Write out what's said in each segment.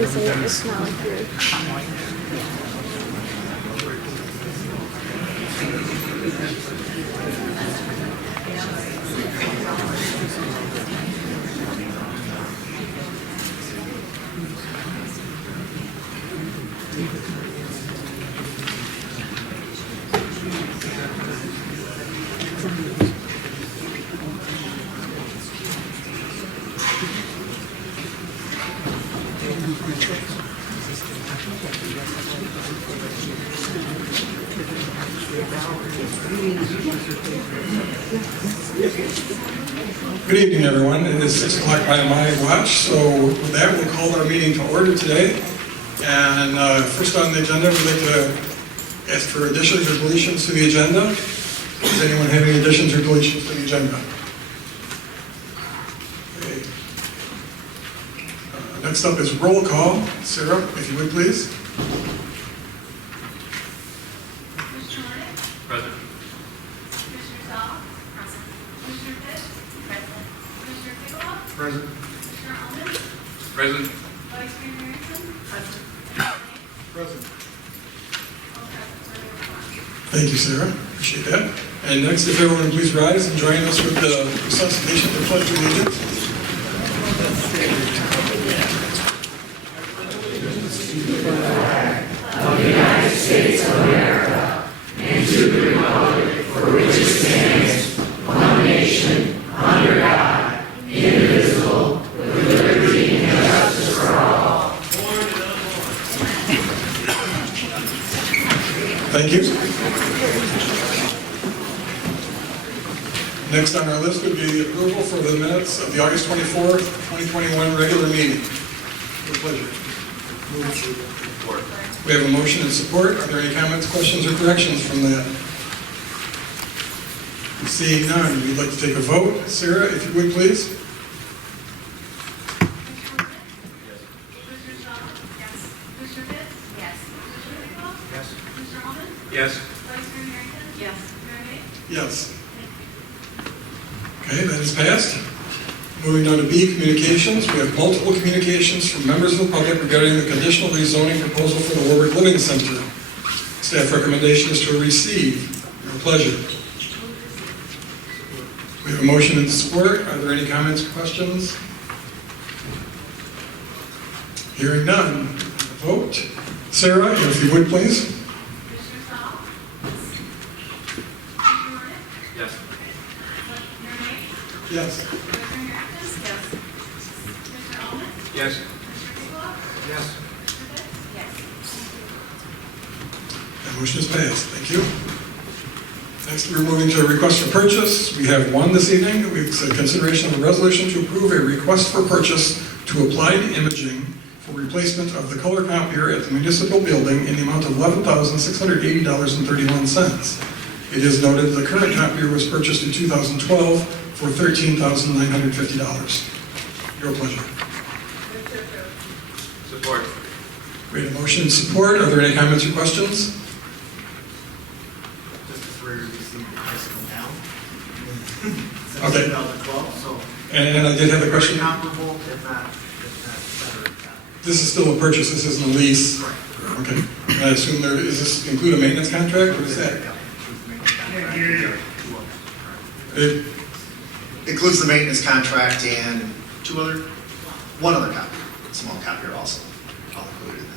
Because it's not like you're... Good evening, everyone. It is 6 o'clock by my watch, so with that, we'll call our meeting to order today. And first on the agenda, we'd like to ask for additions or deletions to the agenda. Does anyone have any additions or deletions to the agenda? Okay. Next up is roll call. Sarah, if you would, please. Present. Commissioner Saul? Present. Commissioner Pitt? Present. Commissioner Pickle? Present. Commissioner Alma? Present. Vice Mayor Harrison? Present. Present. All present. Thank you, Sarah. Appreciate that. And next, if everyone would please rise and join us with the resuscitation of the Pledge of Allegiance. Of the United States of America, and to the republic for which it stands, one nation, under God, indivisible, with liberty and justice for all. Thank you. Next on our list would be the approval for the minutes of the August 24th, 2021 regular meeting. With pleasure. Support. We have a motion and support. Are there any comments, questions, or corrections from that? Seeing none, we'd like to take a vote. Sarah, if you would, please. Commissioner Saul? Yes. Commissioner Pitt? Yes. Commissioner Pickle? Yes. Commissioner Alma? Yes. Vice Mayor Harrison? Yes. Mayor Hay? Yes. Okay, that is passed. Moving on to B, communications. We have multiple communications from members of the public regarding the conditional rezoning proposal for the Warwick Living Center. Staff recommendation is to receive. Your pleasure. We have a motion and support. Are there any comments or questions? Hearing none. Vote. Sarah, if you would, please. Commissioner Saul? Commissioner Hornet? Yes. Mayor Hay? Yes. Vice Mayor Harrison? Yes. Commissioner Alma? Yes. Commissioner Pickle? Yes. Commissioner Pitt? Yes. That motion is passed. Thank you. Next, we're moving to a request for purchase. We have one this evening. It's a consideration of a resolution to approve a request for purchase to Applied Imaging for replacement of the color copier at the municipal building in the amount of $11,680.31. It is noted the current copier was purchased in 2012 for $13,950. Your pleasure. Support. We have a motion and support. Are there any comments or questions? Just as we received the price come down. Since Okay. 2012, so. And I did have a question. Comparable, if not better. This is still a purchase. This isn't a lease. Right. Okay. And I assume does this include a maintenance contract, or is that? It, Includes the maintenance contract and one other copy, small copier also, all included in that.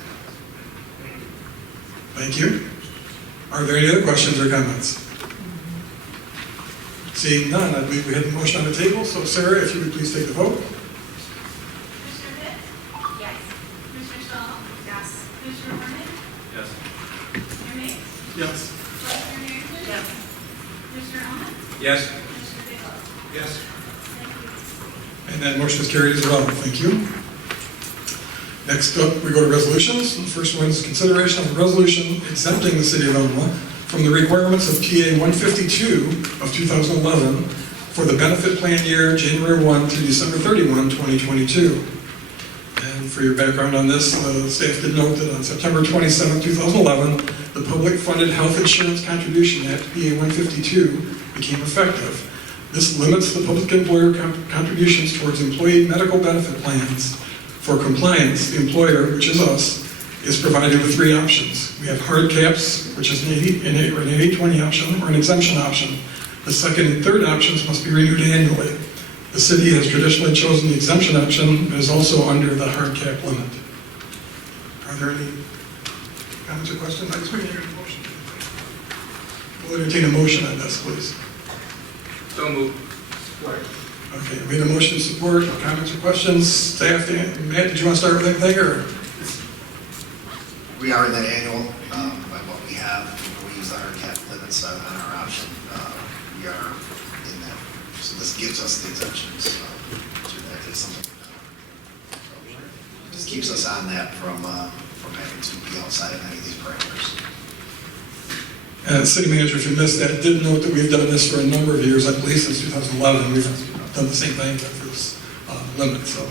Thank you. Are there any other questions or comments? Seeing none, I believe we have a motion on the table. So Sarah, if you would please take the vote. Commissioner Pitt? Yes. Commissioner Saul? Yes. Commissioner Hornet? Yes. Mayor Hay? Yes. Vice Mayor Harrison? Yes. Commissioner Alma? Yes. Commissioner Pickle? Yes. And that motion is carried as well. Thank you. Next up, we go to resolutions. The first one is consideration of a resolution exempting the city of Alma from the requirements of PA 152 of 2011 for the benefit plan year January 1 through December 31, 2022. And for your background on this, the staff did note that on September 27, 2011, the Public Funded Health Insurance Contribution Act, PA 152, became effective. This limits the public employer contributions towards employee medical benefit plans For compliance, the employer, which is us, is provided with 3 options. We have hard caps, which is an 80-20 option, or an exemption option. The second and third options must be renewed annually. The city has traditionally chosen the exemption option, but is also under the hard cap limit. Are there any comments or questions? I guess we can hear a motion. We'll entertain a motion on this, please. So moved. Okay, we have a motion to support. Comments or questions? Staff, Matt, did you want to start with anything, or? We are in that annual, by what we have, we use the hard cap limits on our option. We are in that, so this gives us the exemptions to that. It's something, just keeps us on that from having to be outside of any of these parameters. City manager, if you missed that, did note that we've done this for a number of years, I believe since 2011. We've done the same thing for this limit, so.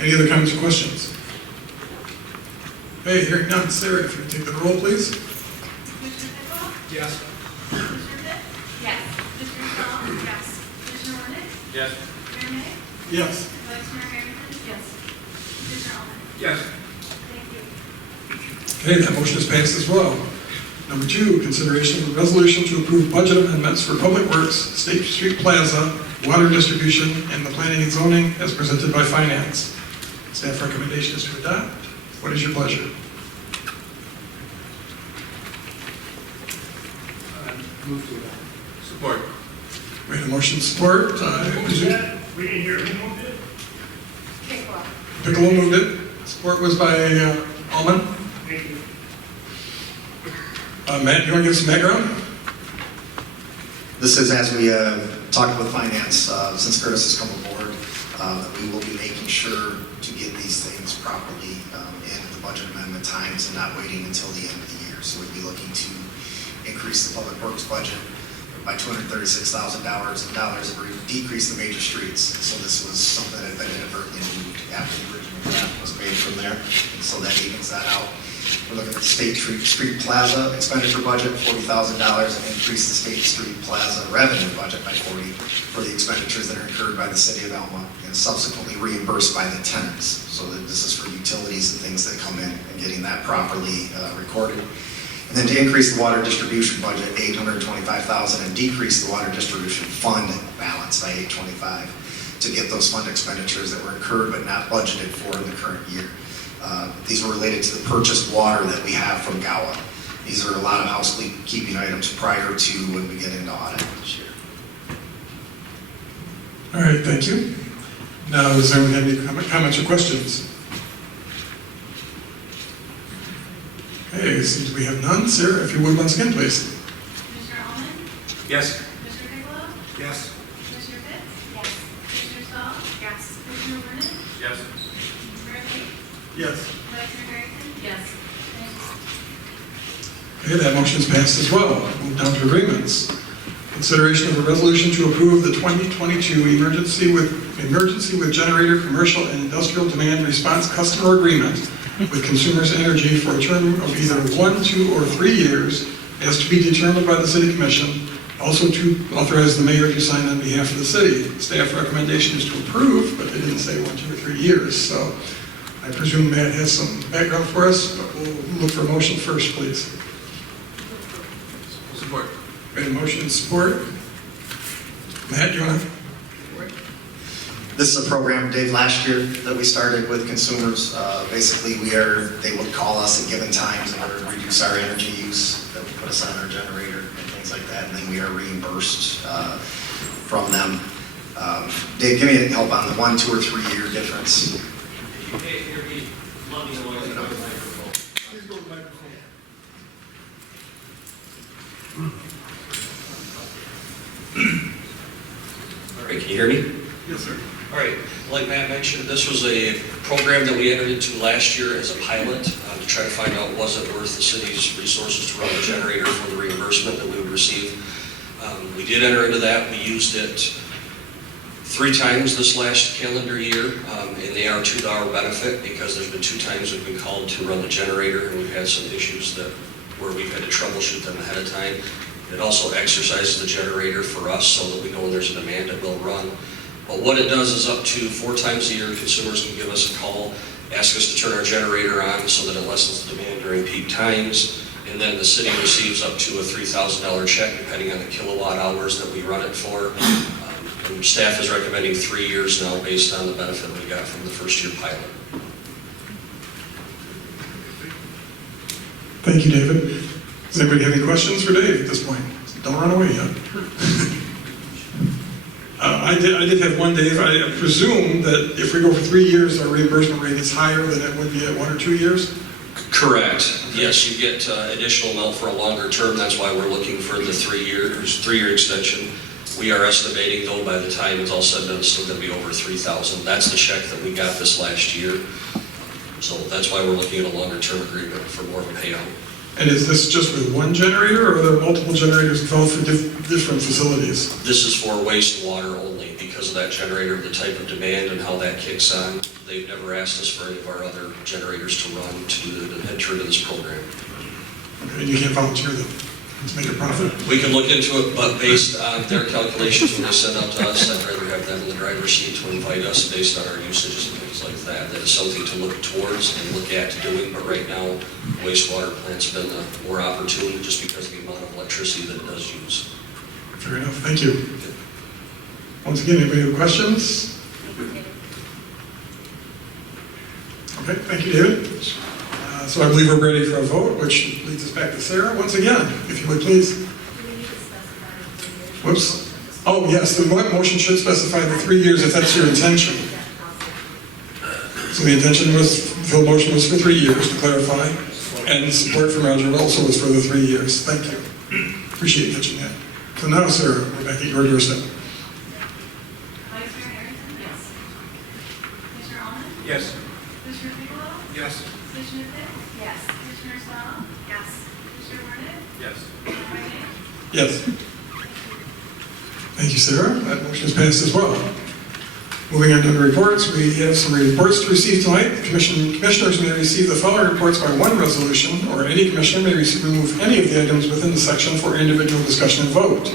Any other comments or questions? Hey, hearing none. Sarah, if you would take the roll, please. Commissioner Pickle? Yes. Commissioner Fix? Yes. Commissioner Saul? Yes. Commissioner Warnick? Yes. Mayor May? Yes. Vice Mayor Harrington? Yes. Commissioner Alma? Yes. Thank you. Okay, that motion is passed as well. Number 2, consideration of a resolution to approve budget amendments for Public Works, State Street Plaza, water distribution, and the planning and zoning as presented by Finance. Staff recommendation is to adopt. What is your pleasure? Move to adopt. Support. We have a motion support. We didn't hear who moved it. Pickle? Piccolo moved it. Support was by Alma. Thank you. Matt, you want to give some background? This is as we talked with Finance, since Curtis has come aboard, that we will be making sure to get these things properly in the budget amendment times and not waiting until the end of the year. So we'd be looking to increase the Public Works budget by $236,000 and decrease the major streets. So this was something that had been inadvertently moved after the original draft was made from there. And so that evens that out. We're looking at the State Street Plaza expenditure budget, $40,000, and increase the State Street Plaza revenue budget by $40,000 for the expenditures that are incurred by the city of Alma and subsequently reimbursed by the tenants. So that this is for utilities and things that come in and getting that properly recorded. And then to increase the water distribution budget, $825,000, and decrease the water distribution fund balance by $825,000 to get those fund expenditures that were incurred but not budgeted for in the current year. These are related to the purchased water that we have from GAWA. These are a lot of housekeeping items prior to when we get into audit this year. All right, thank you. Now, does anyone have any comments or questions? Okay, it seems we have none. Sarah, if you would once again, please. Commissioner Alma? Yes. Commissioner Pickle? Yes. Commissioner Fix? Yes. Commissioner Saul? Yes. Commissioner Warnick? Yes. Mayor May? Yes. Vice Mayor Harrington? Yes. Thank you. Okay, that motion is passed as well. Move down to agreements. Consideration of a resolution to approve the 2022 emergency with generator commercial and industrial demand response customer agreement with Consumers Energy for a term of either 1, 2, or 3 years as to be determined by the City Commission. Also to authorize the mayor to sign on behalf of the city. Staff recommendation is to approve, but they didn't say 1, 2, or 3 years. So I presume Matt has some background for us, but we'll look for a motion first, please. Support. We have a motion and support. Matt, you want to? This is a program, Dave, last year that we started with consumers. Basically, they would call us at given times in order to reduce our energy use. That would put us on our generator and things like that, and then we are reimbursed from them. Dave, give me help on the 1, 2, or 3 year difference. If you can't hear me, let me know when you go to the microphone. Please go to the microphone. All right, can you hear me? Yes, sir. All right, like Matt mentioned, this was a program that we entered into last year as a pilot to try to find out was it worth the city's resources to run the generator for the reimbursement that we would receive. We did enter into that. We used it 3 times this last calendar year, and they are $2 benefit because there's been 2 times we've been called to run the generator, and we've had some issues where we've had to troubleshoot them ahead of time. It also exercises the generator for us so that we know when there's a demand it will run. But what it does is up to 4 times a year, consumers can give us a call ask us to turn our generator on so that it lessens the demand during peak times. And then the city receives up to a $3,000 check depending on the kilowatt hours that we run it for. And staff is recommending 3 years now based on the benefit we got from the first year pilot. Thank you, David. Does anybody have any questions for Dave at this point? Don't run away yet. I did have one, Dave. I presume that if we go for 3 years, our reimbursement rate is higher than it would be at 1 or 2 years? Correct. Yes, you get additional amount for a longer term. That's why we're looking for the 3-year extension. We are estimating, though, by the time it's all said and done, it's still going to be over $3,000. That's the check that we got this last year. So that's why we're looking at a longer term agreement for more of a payout. And is this just with one generator, or are there multiple generators involved for different facilities? This is for wastewater only because of that generator, the type of demand and how that kicks on. They've never asked us for any of our other generators to run to enter into this program. Okay, and you can't volunteer them to make a profit? We can look into it, but based on their calculations when they send out to us, I'd rather have them in the driver's seat to invite us based on our usages and things like that. That is something to look towards and look at doing, but right now, wastewater plant's been more opportune just because of the amount of electricity that it does use. Fair enough, thank you. Once again, anybody have questions? Okay, thank you, David. So I believe we're ready for a vote, which leads us back to Sarah. Once again, if you would please. Do we need to specify the 3 years? Whoops. Oh, yes, the motion should specify the 3 years if that's your intention. So the intention was, the motion was for 3 years, to clarify, and support from Roger also was for the 3 years. Thank you. Appreciate catching that. So now, Sarah, we're back at your doorstep. Vice Mayor Harrington? Yes. Commissioner Alma? Yes. Commissioner Piccolo? Yes. Commissioner Fix? Yes. Commissioner Swell? Yes. Commissioner Burnett? Yes. Commissioner Yes. Thank you, Sarah. That motion is passed as well. Moving on to the reports, we have some reports to receive tonight. Commissioners may receive the following reports by one resolution, or any commissioner may remove any of the items within the section for individual discussion and vote.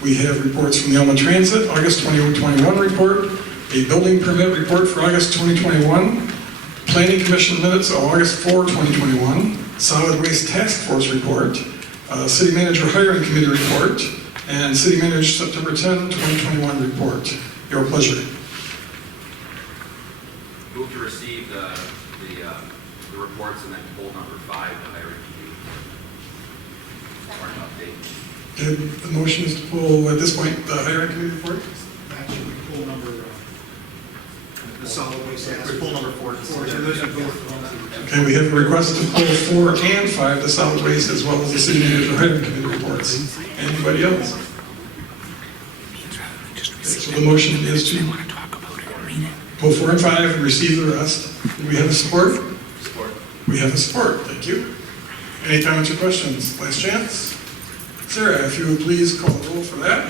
We have reports from the Alma Transit, August 2021 report, a building permit report for August 2021, Planning Commission minutes of August 4, 2021, Solid Waste Task Force report, City Manager Hiring Committee report, and City Manager September 10, 2021 report. Your pleasure. Move to receive the reports and then pull number 5, the hiring committee. Or an update. Okay, the motion is to pull, at this point, the hiring committee report. Actually, pull number, the solid waste, pull number 4. Okay, we have a request to pull 4 and 5, the solid waste, as well as the city manager hiring committee reports. Anybody else? Okay, so the motion is to pull 4 and 5 and receive the rest. Do we have a support? Support. We have a support, thank you. Any comments or questions? Last chance. Sarah, if you would please call the roll for that.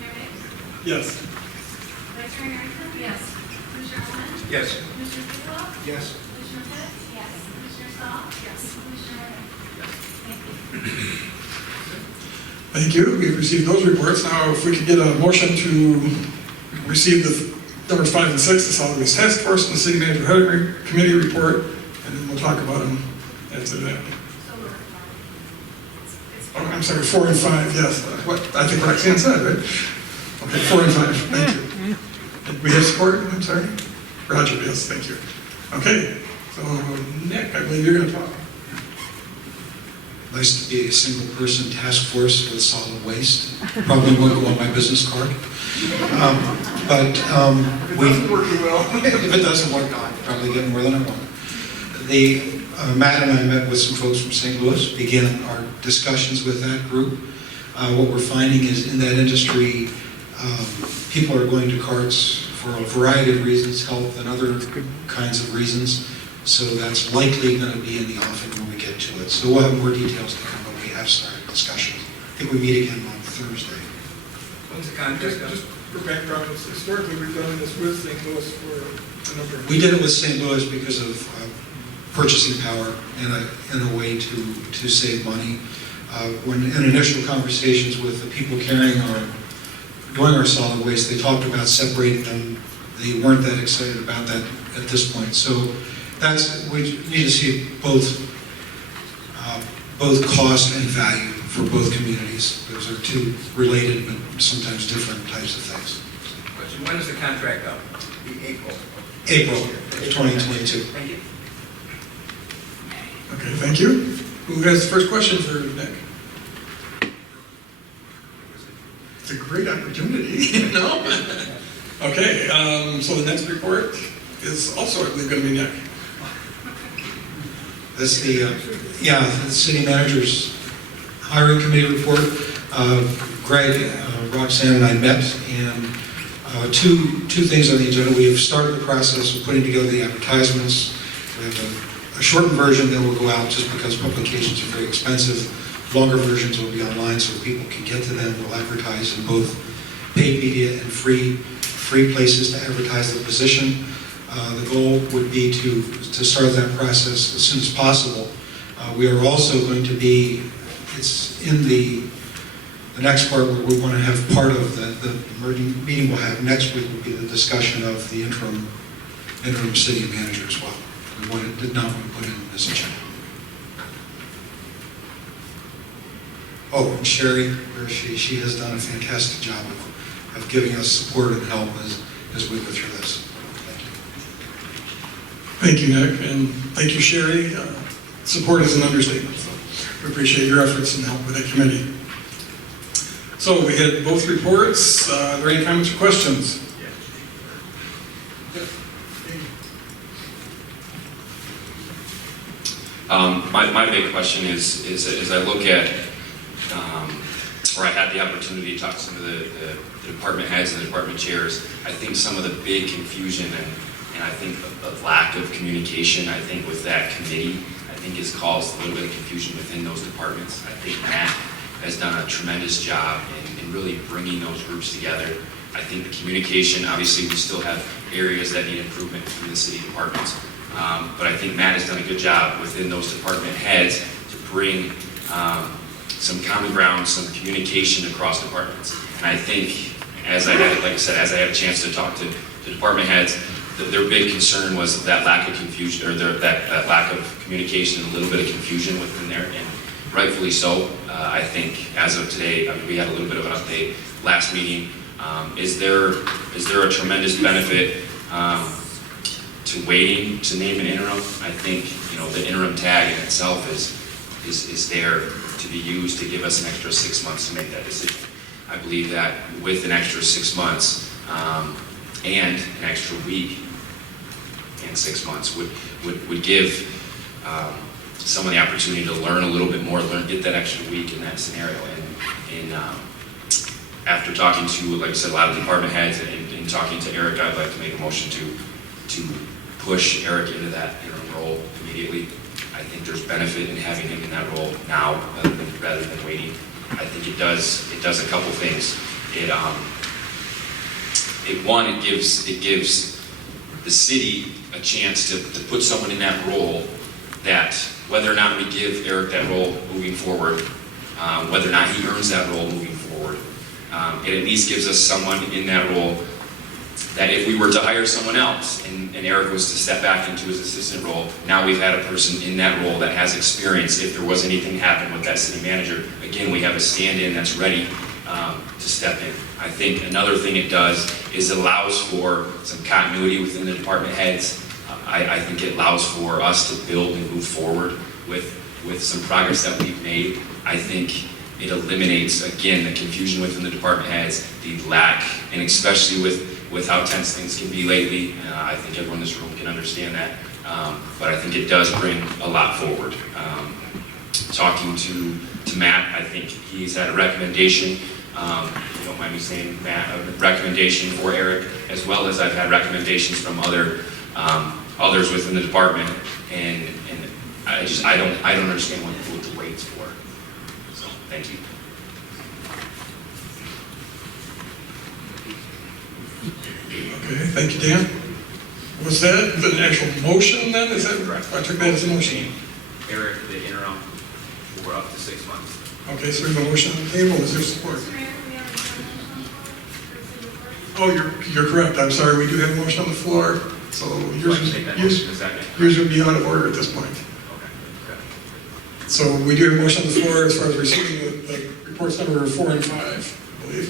Mayor Hicks? Yes. Vice Mayor Harrington? Yes. Commissioner Alma? Yes. Commissioner Piccolo? Yes. Commissioner Fix? Yes. Commissioner Swell? Yes. Commissioner Burnett? Thank you. Thank you. We've received those reports. Now, if we could get a motion to receive the numbers 5 and 6, the solid waste task force and the city manager hiring committee report, and then we'll talk about them after that. So moved. Oh, I'm sorry, 4 and 5, yes. What I think Roxanne said, right? Okay, 4 and 5, thank you. And we have support, I'm sorry? Roger, yes, thank you. Okay, so Nick, I believe you're going to talk. Nice to be a single-person task force with solid waste. Probably won't go on my business card. But if it doesn't work, I'll probably get more than I want. Matt and I met with some folks from St. Louis, began our discussions with that group. What we're finding is in that industry, people are going to carts for a variety of reasons, health and other kinds of reasons. So that's likely going to be in the offing when we get to it. So we'll have more details to come, but we have started discussions. I think we meet again on Thursday. When's the contract up? Just for background, historically we've done this with St. Louis for a number of We did it with St. Louis because of purchasing power and a way to save money. When in initial conversations with the people doing our solid waste, they talked about separating them they weren't that excited about that at this point. So we need to see both cost and value for both communities. Those are two related but sometimes different types of things. Question, when is the contract up? April of 2022. Thank you. Okay, thank you. Who has the first question for Nick? It's a great opportunity, you know? Okay, so the next report is also, I believe, going to be Nick. That's the city manager's hiring committee report. Greg, Roxanne, and I met, and two things on the agenda. We have started the process of putting together the advertisements. We have a shortened version that will go out just because publications are very expensive. Longer versions will be online so people can get to them. We'll advertise in both paid media and free places to advertise the position. The goal would be to start that process as soon as possible. We are also going to be, it's in the next part where we want to have part of the meeting we'll have next week will be the discussion of the interim city manager as well. Did not want to put in this agenda. Oh, and Sherry, where she has done a fantastic job of giving us support and help as we go through this. Thank you, Nick, and thank you, Sherry. Support is an understatement, so we appreciate your efforts and help with that committee. So we had both reports. Are there any comments or questions? My big question is as I look at, or I had the opportunity to talk to some of the department heads and the department chairs, I think some of the big confusion and I think the lack of communication, I think with that committee, I think has caused a little bit of confusion within those departments. I think Matt has done a tremendous job in really bringing those groups together. I think the communication, obviously we still have areas that need improvement between the city departments. But I think Matt has done a good job within those department heads to bring some common ground, some communication across departments. And I think, as I had a chance to talk to the department heads, their big concern was that lack of confusion, or that lack of communication, a little bit of confusion within there, and rightfully so. I think as of today, we had a little bit of an update last meeting. Is there a tremendous benefit to waiting to name an interim? I think the interim tag in itself is there to be used to give us an extra 6 months to make that decision. I believe that with an extra 6 months and an extra week and 6 months would give someone the opportunity to learn a little bit more, get that extra week in that scenario. And after talking to, like I said, a lot of department heads and talking to Eric, I'd like to make a motion to push Eric into that interim role immediately. I think there's benefit in having him in that role now rather than waiting. I think it does a couple things. It gives the city a chance to put someone in that role that whether or not we give Eric that role moving forward, whether or not he earns that role moving forward, it at least gives us someone in that role that if we were to hire someone else and Eric was to step back into his assistant role, now we've had a person in that role that has experience. If there was anything happen with that city manager, again, we have a stand-in that's ready to step in. I think another thing it does is it allows for some continuity within the department heads. I think it allows for us to build and move forward with some progress that we've made. I think it eliminates, again, the confusion within the department heads, the lack, and especially with how tense things can be lately. I think everyone in this room can understand that. But I think it does bring a lot forward. Talking to Matt, I think he's had a recommendation, you don't mind me saying, Matt, a recommendation for Eric, as well as I've had recommendations from others within the department, and I don't understand what the wait's for. So thank you. Okay, thank you, Dan. Was that the actual motion then? Is that correct? I took that as a motion. Eric, the interim, for up to 6 months. Okay, so we have a motion on the table. Is there support? Mr. Mayor, we have a nomination on the floor for city clerk. Oh, you're correct. I'm sorry. We do have a motion on the floor. So yours Take that motion in a second. would be out of order at this point. Okay, good. So we do have a motion on the floor as far as receiving the reports number 4 and 5, I believe.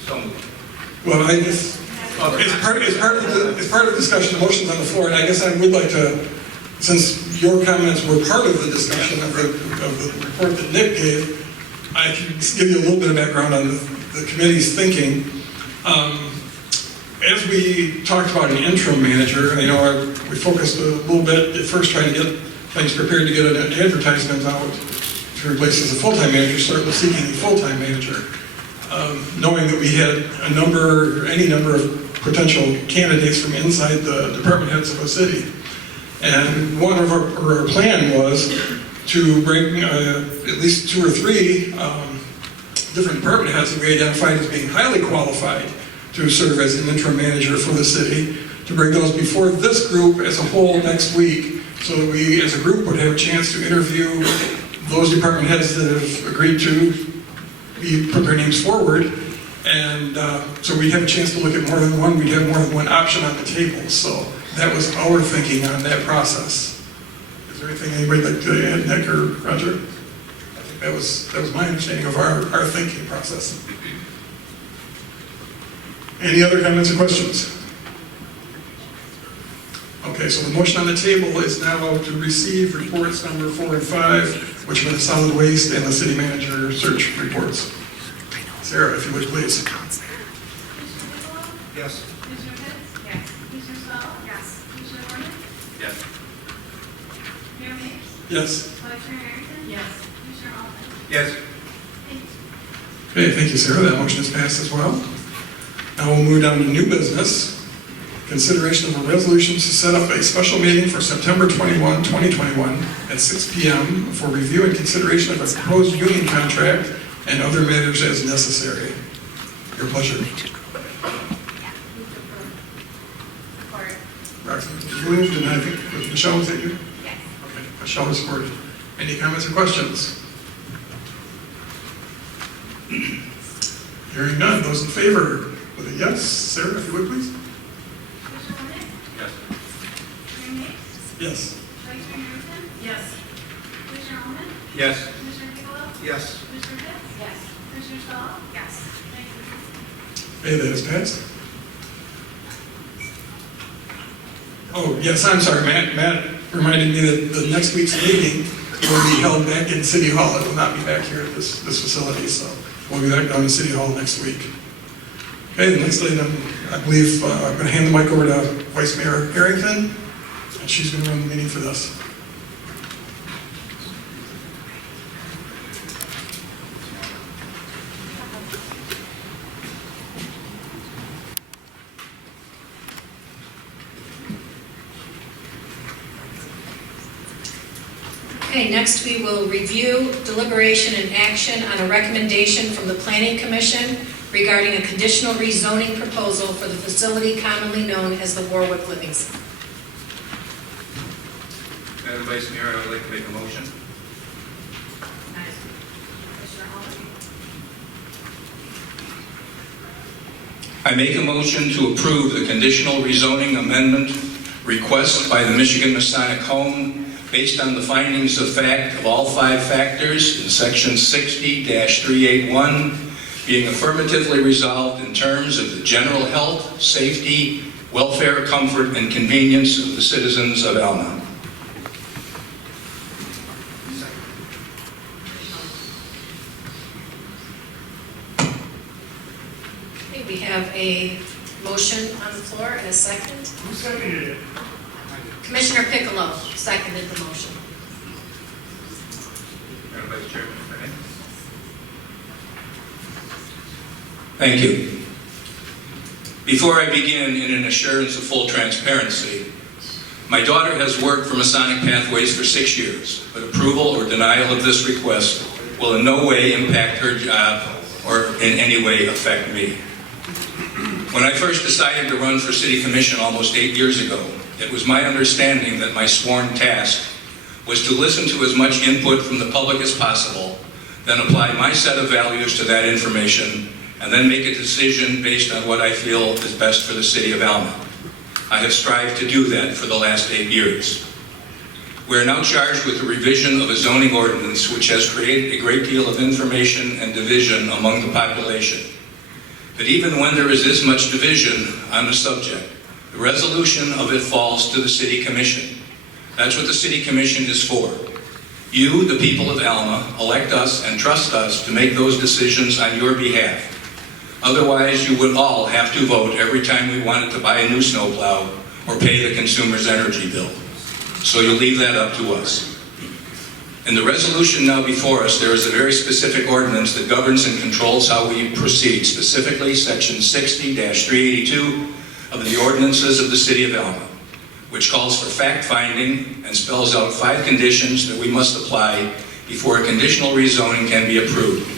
So moved. Well, I guess, it's part of the discussion, the motion's on the floor, and I guess I would like to, since your comments were part of the discussion of the report that Nick gave, I can give you a little bit of background on the committee's thinking. As we talked about an interim manager, I know we focused a little bit at first trying to get things prepared to get an advertisement out to replace as a full-time manager, start with seeking a full-time manager. Knowing that we had any number of potential candidates from inside the department heads of a city. And one of our plan was to bring at least 2 or 3 different department heads that we identified as being highly qualified to serve as an interim manager for the city, to bring those before this group as a whole next week, so that we as a group would have a chance to interview those department heads that have agreed to put their names forward, and so we'd have a chance to look at more than one, we'd have more than one option on the table. So that was our thinking on that process. Is there anything anybody'd like to add, Nick or Roger? I think that was my understanding of our thinking process. Any other comments or questions? Okay, so the motion on the table is now to receive reports number 4 and 5, which are the solid waste and the city manager search reports. Sarah, if you would, please. Commissioner Bigelow? Yes. Commissioner Pitts? Yes. Commissioner Saul? Yes. Commissioner Warren? Yes. Mayor Mapes? Yes. Vice Mayor Harrington? Yes. Commissioner Alma? Yes. Thank you. Okay, thank you, Sarah. That motion is passed as well. Now we'll move down to new business. Consideration of a resolution to set up a special meeting for September 21, 2021 at 6 p.m. for review and consideration of a proposed union contract and other matters as necessary. Your pleasure. Support. Roxanne moved, and I think, Michelle, was that you? Yes. Okay, Michelle was supported. Any comments or questions? Hearing none, those in favor with a yes. Sarah, if you would, please. Commissioner Warren? Yes. Mayor Mapes? Yes. Vice Mayor Harrington? Yes. Commissioner Alma? Yes. Commissioner Bigelow? Yes. Commissioner Pitts? Yes. Commissioner Saul? Yes. Thank you. Okay, that is passed. Oh, yes, I'm sorry, Matt reminded me that the next week's meeting will be held back in City Hall. It will not be back here at this facility, so we'll be back down in City Hall next week. Okay, the next item, I believe I'm going to hand the mic over to Vice Mayor Harrington, and she's going to run the meeting for this. Okay, next we will review, deliberation, and action on a recommendation from the Planning Commission regarding a conditional rezoning proposal for the facility commonly known as the Warwick Living Center. Madam Vice Mayor, I would like to make a motion. Commissioner Alma? I make a motion to approve the conditional rezoning amendment request by the Michigan Masonic Home based on the findings of fact of all 5 factors in section 60-381 being affirmatively resolved in terms of the general health, safety, welfare, comfort, and convenience of the citizens of Alma. Okay, we have a motion on the floor and a second. Who seconded it? Commissioner Piccolo seconded the motion. Madam Vice Chairman, if I may. Thank you. Before I begin, in an assurance of full transparency, my daughter has worked for Masonic Pathways for 6 years, but approval or denial of this request will in no way impact her job or in any way affect me. When I first decided to run for City Commission almost 8 years ago, it was my understanding that my sworn task was to listen to as much input from the public as possible, then apply my set of values to that information, and then make a decision based on what I feel is best for the city of Alma. I have strived to do that for the last 8 years. We are now charged with the revision of a zoning ordinance which has created a great deal of information and division among the population. But even when there is this much division on the subject, the resolution of it falls to the City Commission. That's what the City Commission is for. You, the people of Alma, elect us and trust us to make those decisions on your behalf. Otherwise, you would all have to vote every time we wanted to buy a new snowplow or pay the consumer's energy bill. So you leave that up to us. In the resolution now before us, there is a very specific ordinance that governs and controls how we proceed, specifically Section 60-382 of the ordinances of the City of Alma, which calls for fact-finding and spells out 5 conditions that we must apply before a conditional rezoning can be approved.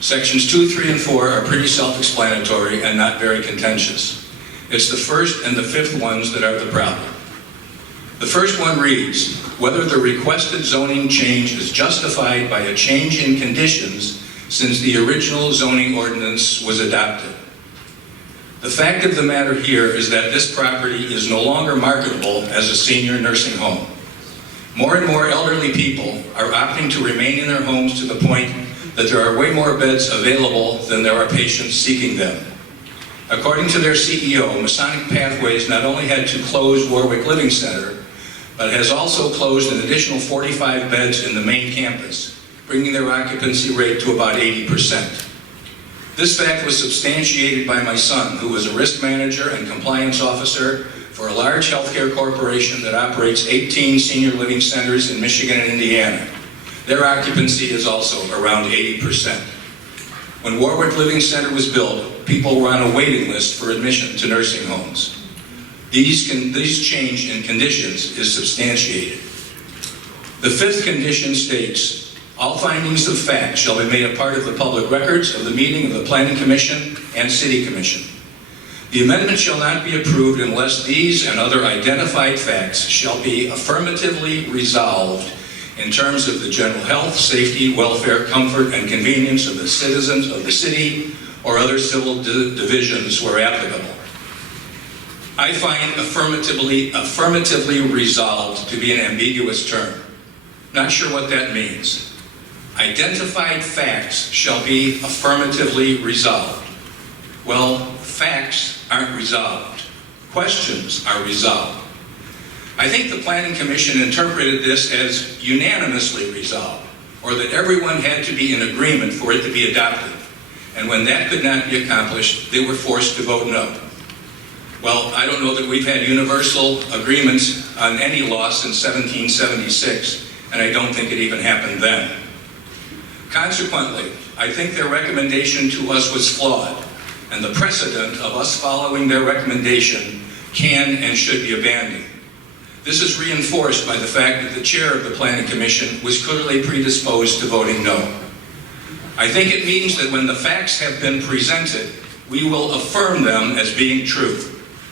Sections 2, 3, and 4 are pretty self-explanatory and not very contentious. It's the first and the 5th ones that are the problem. The first one reads, whether the requested zoning change is justified by a change in conditions since the original zoning ordinance was adopted. The fact of the matter here is that this property is no longer marketable as a senior nursing home. More and more elderly people are opting to remain in their homes to the point that there are way more beds available than there are patients seeking them. According to their CEO, Masonic Pathways not only had to close Warwick Living Center, but has also closed an additional 45 beds in the main campus, bringing their occupancy rate to about 80%. This fact was substantiated by my son, who was a risk manager and compliance officer for a large healthcare corporation that operates 18 senior living centers in Michigan and Indiana. Their occupancy is also around 80%. When Warwick Living Center was built, people were on a waiting list for admission to nursing homes. These change in conditions is substantiated. The 5th condition states, all findings of fact shall be made a part of the public records of the meeting of the Planning Commission and City Commission. The amendment shall not be approved unless these and other identified facts shall be affirmatively resolved in terms of the general health, safety, welfare, comfort, and convenience of the citizens of the city or other civil divisions where applicable. I find affirmatively resolved to be an ambiguous term. Not sure what that means. Identified facts shall be affirmatively resolved. Well, facts aren't resolved. Questions are resolved. I think the Planning Commission interpreted this as unanimously resolved, or that everyone had to be in agreement for it to be adopted. And when that could not be accomplished, they were forced to vote no. Well, I don't know that we've had universal agreement on any law since 1776, and I don't think it even happened then. Consequently, I think their recommendation to us was flawed, and the precedent of us following their recommendation can and should be abandoned. This is reinforced by the fact that the chair of the Planning Commission was clearly predisposed to voting no. I think it means that when the facts have been presented, we will affirm them as being true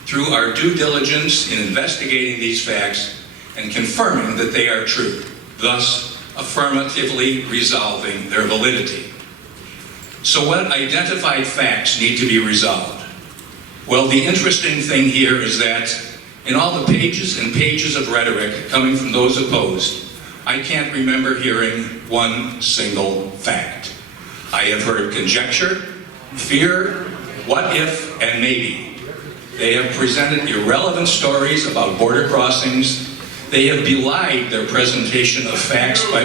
through our due diligence in investigating these facts and confirming that they are true, thus affirmatively resolving their validity. So what identified facts need to be resolved? Well, the interesting thing here is that in all the pages and pages of rhetoric coming from those opposed, I can't remember hearing one single fact. I have heard conjecture, fear, what if, and maybe. They have presented irrelevant stories about border crossings. They have belied their presentation of facts by...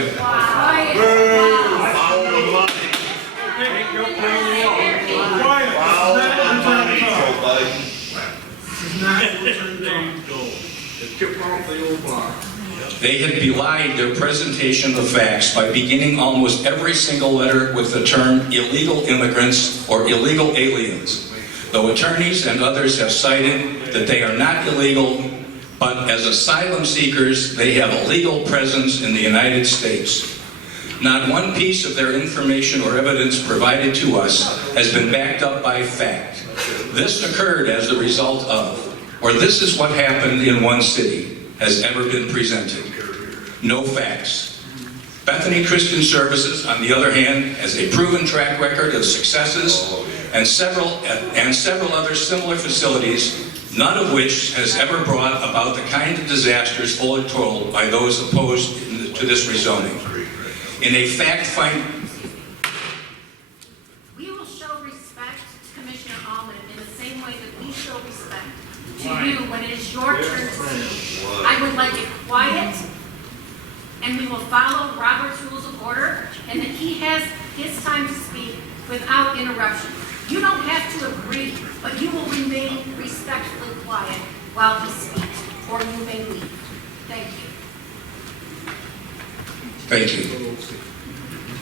They have belied their presentation of facts by beginning almost every single letter with the term illegal immigrants or illegal aliens, though attorneys and others have cited that they are not illegal, but as asylum seekers, they have a legal presence in the United States. Not one piece of their information or evidence provided to us has been backed up by fact. This occurred as the result of, or this is what happened in one city, has ever been presented. No facts. Bethany Christian Services, on the other hand, has a proven track record of successes, and several other similar facilities, none of which has ever brought about the kind of disasters foretold by those opposed to this rezoning. In a fact-finding We will show respect to Commissioner Alma in the same way that we show respect to you when it is your turn to speak. I would like it quiet, and we will follow Robert's Rules of Order, and that he has his time to speak without interruption. You don't have to agree, but you will remain respectfully quiet while he speaks, or you may leave. Thank you. Thank you.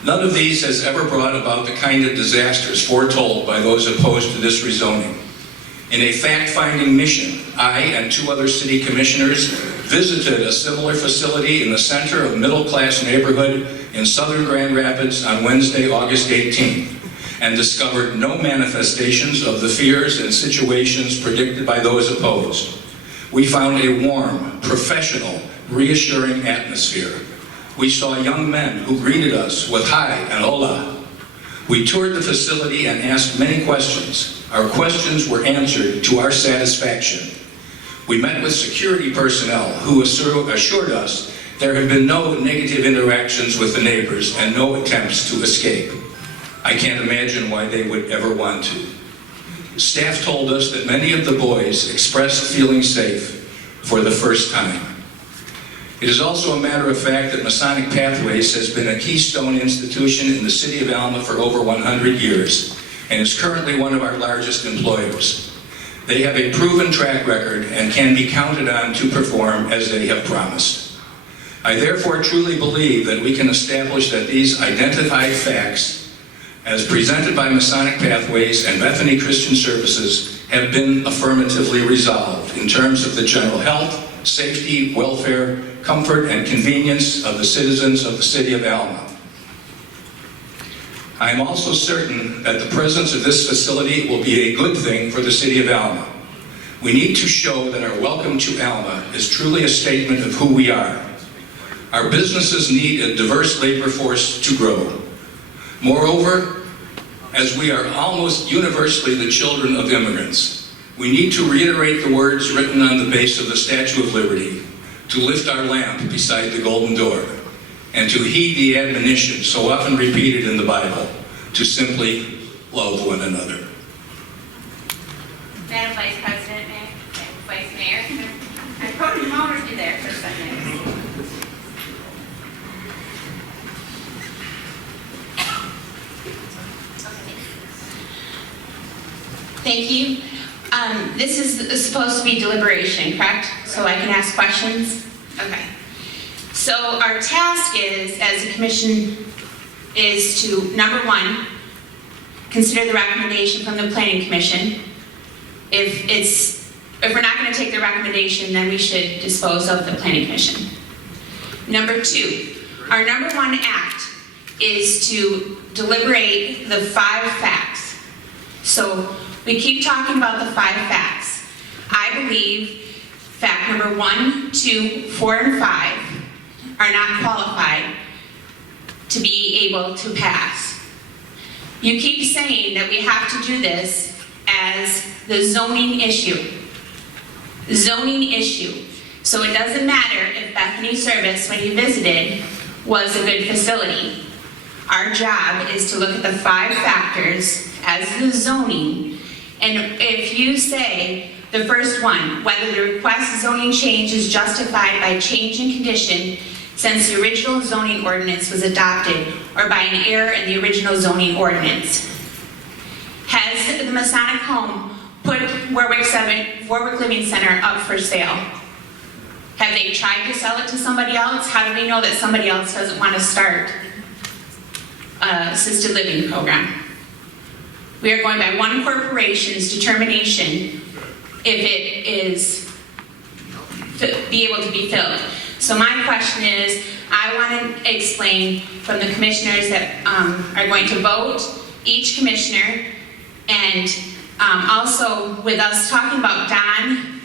None of these has ever brought about the kind of disasters foretold by those opposed to this rezoning. In a fact-finding mission, I and 2 other city commissioners visited a similar facility in the center of a middle-class neighborhood in southern Grand Rapids on Wednesday, August 18th, and discovered no manifestations of the fears and situations predicted by those opposed. We found a warm, professional, reassuring atmosphere. We saw young men who greeted us with hi and hola. We toured the facility and asked many questions. Our questions were answered to our satisfaction. We met with security personnel who assured us there had been no negative interactions with the neighbors and no attempts to escape. I can't imagine why they would ever want to. Staff told us that many of the boys expressed feeling safe for the first time. It is also a matter of fact that Masonic Pathways has been a keystone institution in the city of Alma for over 100 years and is currently one of our largest employers. They have a proven track record and can be counted on to perform as they have promised. I therefore truly believe that we can establish that these identified facts, as presented by Masonic Pathways and Bethany Christian Services, have been affirmatively resolved in terms of the general health, safety, welfare, comfort, and convenience of the citizens of the city of Alma. I am also certain that the presence of this facility will be a good thing for the city of Alma. We need to show that our welcome to Alma is truly a statement of who we are. Our businesses need a diverse labor force to grow. Moreover, as we are almost universally the children of immigrants, we need to reiterate the words written on the base of the Statue of Liberty, to lift our lamp beside the golden door, and to heed the admonition so often repeated in the Bible, to simply love one another. Madam Vice President, Vice Mayor, I put him over to there for a second. Thank you. This is supposed to be deliberation, correct? So I can ask questions? Okay. So our task is, as a commission, is to, number one, consider the recommendation from the Planning Commission. If we're not going to take the recommendation, then we should dispose of the Planning Commission. Number two, our number one act is to deliberate the 5 facts. So we keep talking about the 5 facts. I believe fact number 1, 2, 4, and 5 are not qualified to be able to pass. You keep saying that we have to do this as the zoning issue. Zoning issue. So it doesn't matter if Bethany Service, when you visited, was a good facility. Our job is to look at the 5 factors as the zoning, and if you say the first one, whether the request zoning change is justified by change in condition since the original zoning ordinance was adopted or by an error in the original zoning ordinance. Has the Masonic Home put Warwick Living Center up for sale? Have they tried to sell it to somebody else? How do we know that somebody else doesn't want to start an assisted living program? We are going by one corporation's determination if it is be able to be filled. So my question is, I want to explain from the commissioners that are going to vote, each commissioner, and also with us talking about Don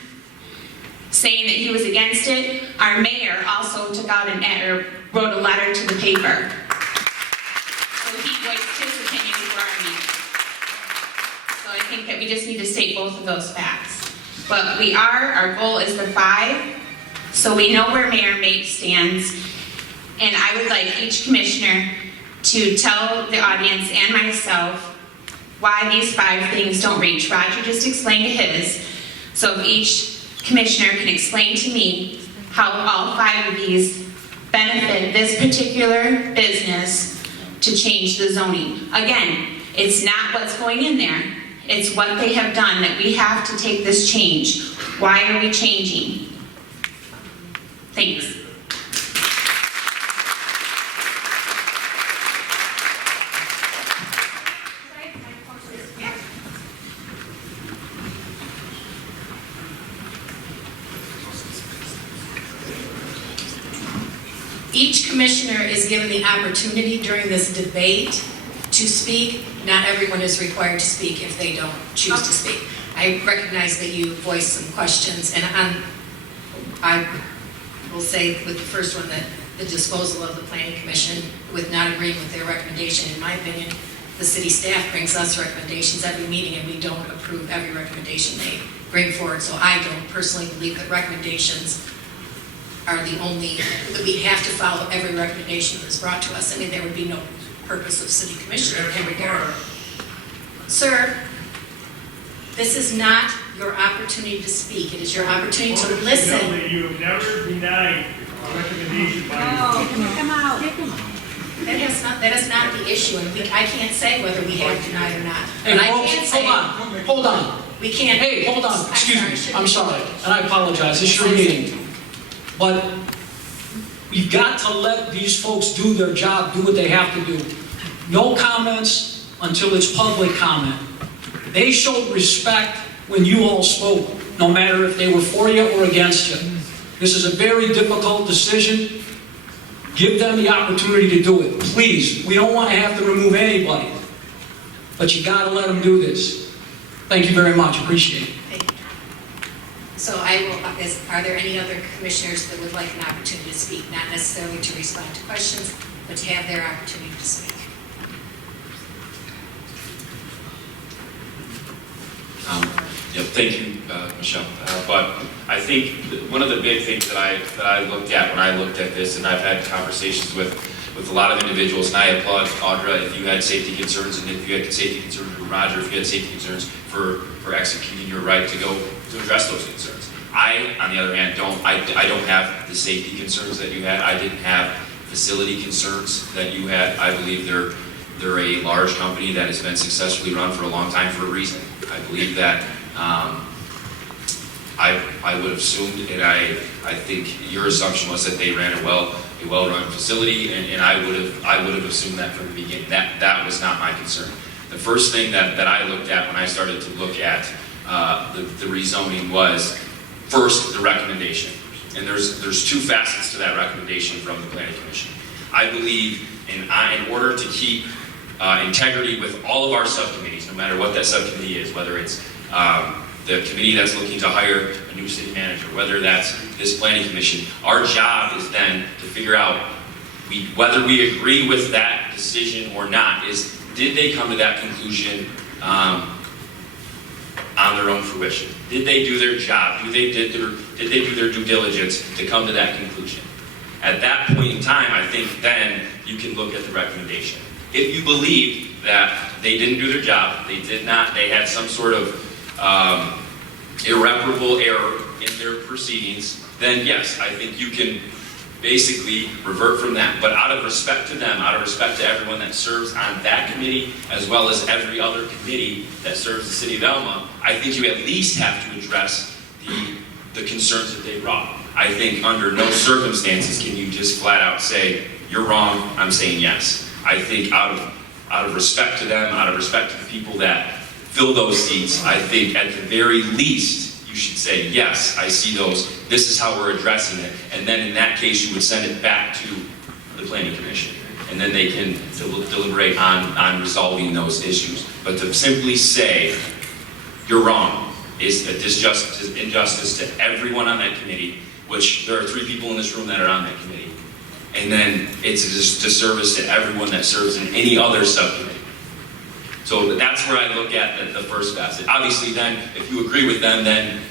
saying that he was against it, our mayor also took out wrote a letter to the paper. So he voiced his opinion before our meeting. think that we just need to state both of those facts. But our goal is the 5, so we know where Mayor Mate stands. And I would like each commissioner to tell the audience and myself why these 5 things don't reach. Roger just explained his, so if each commissioner can explain to me how all 5 of these benefit this particular business to change the zoning. Again, it's not what's going in there, it's what they have done that we have to take this change. Why are we changing? Thanks. Each commissioner is given the opportunity during this debate to speak. Not everyone is required to speak if they don't choose to speak. I recognize that you voiced some questions, and I will say with the first one that the disposal of the Planning Commission with not agreeing with their recommendation, in my opinion, the city staff brings us recommendations every meeting and we don't approve every recommendation they bring forward. So I don't personally believe that recommendations are the only, that we have to follow every recommendation that is brought to us. I mean, there would be no purpose of city commission in that regard. Sir, this is not your opportunity to speak. It is your opportunity to listen. You have never denied a recommendation by Come out. That is not the issue, and I can't say whether we have denied or not. Hey, But I folks, can say hold on. we can't. Hey, hold on, excuse me, I'm sorry, and I apologize, it's your Yes, meeting. But we've got to let these folks do their job, do what they have to do. No comments until it's public comment. They showed respect when you all spoke, no matter if they were for you or against you. This is a very difficult decision. Give them the opportunity to do it. Please, we don't want to have to remove anybody. But you got to let them do this. Thank you very much, appreciate it. So are there any other commissioners that would like an opportunity to speak? Not necessarily to respond to questions, but to have their opportunity to speak. Yep, thank you, Michelle. But I think one of the big things that I looked at when I looked at this, and I've had conversations with a lot of individuals, and I applaud Audra if you had safety concerns, and if you had safety concerns, or Roger if you had safety concerns for executing your right to go to address those concerns. I, on the other hand, I don't have the safety concerns that you had. I didn't have facility concerns that you had. I believe they're a large company that has been successfully run for a long time for a reason. I believe that I would have assumed, and I think your assumption was that they ran a well-run facility, and I would have assumed that from the beginning. That was not my concern. The first thing that I looked at when I started to look at the rezoning was first the recommendation, and there's 2 facets to that recommendation from the Planning Commission. I believe in order to keep integrity with all of our subcommittees, no matter what that subcommittee is, whether it's the committee that's looking to hire a new city manager, whether that's this Planning Commission, our job is then to figure out whether we agree with that decision or not. Did they come to that conclusion on their own fruition? Did they do their job? Did they do their due diligence to come to that conclusion? At that point in time, I think then you can look at the recommendation. If you believe that they didn't do their job, they had some sort of irreparable error in their proceedings, then yes, I think you can basically revert from that. But out of respect to them, out of respect to everyone that serves on that committee, as well as every other committee that serves the city of Alma, I think you at least have to address the concerns that they brought. I think under no circumstances can you just flat out say, you're wrong, I'm saying yes. I think out of respect to them, out of respect to the people that fill those seats, I think at the very least you should say, yes, I see those, this is how we're addressing it, and then in that case you would send it back to the Planning Commission, and then they can deliberate on resolving those issues. But to simply say, you're wrong, is a injustice to everyone on that committee, which there are 3 people in this room that are on that committee. And then it's a disservice to everyone that serves in any other subcommittee. So So that's where I look at the first facet. Obviously then, if you agree with them, then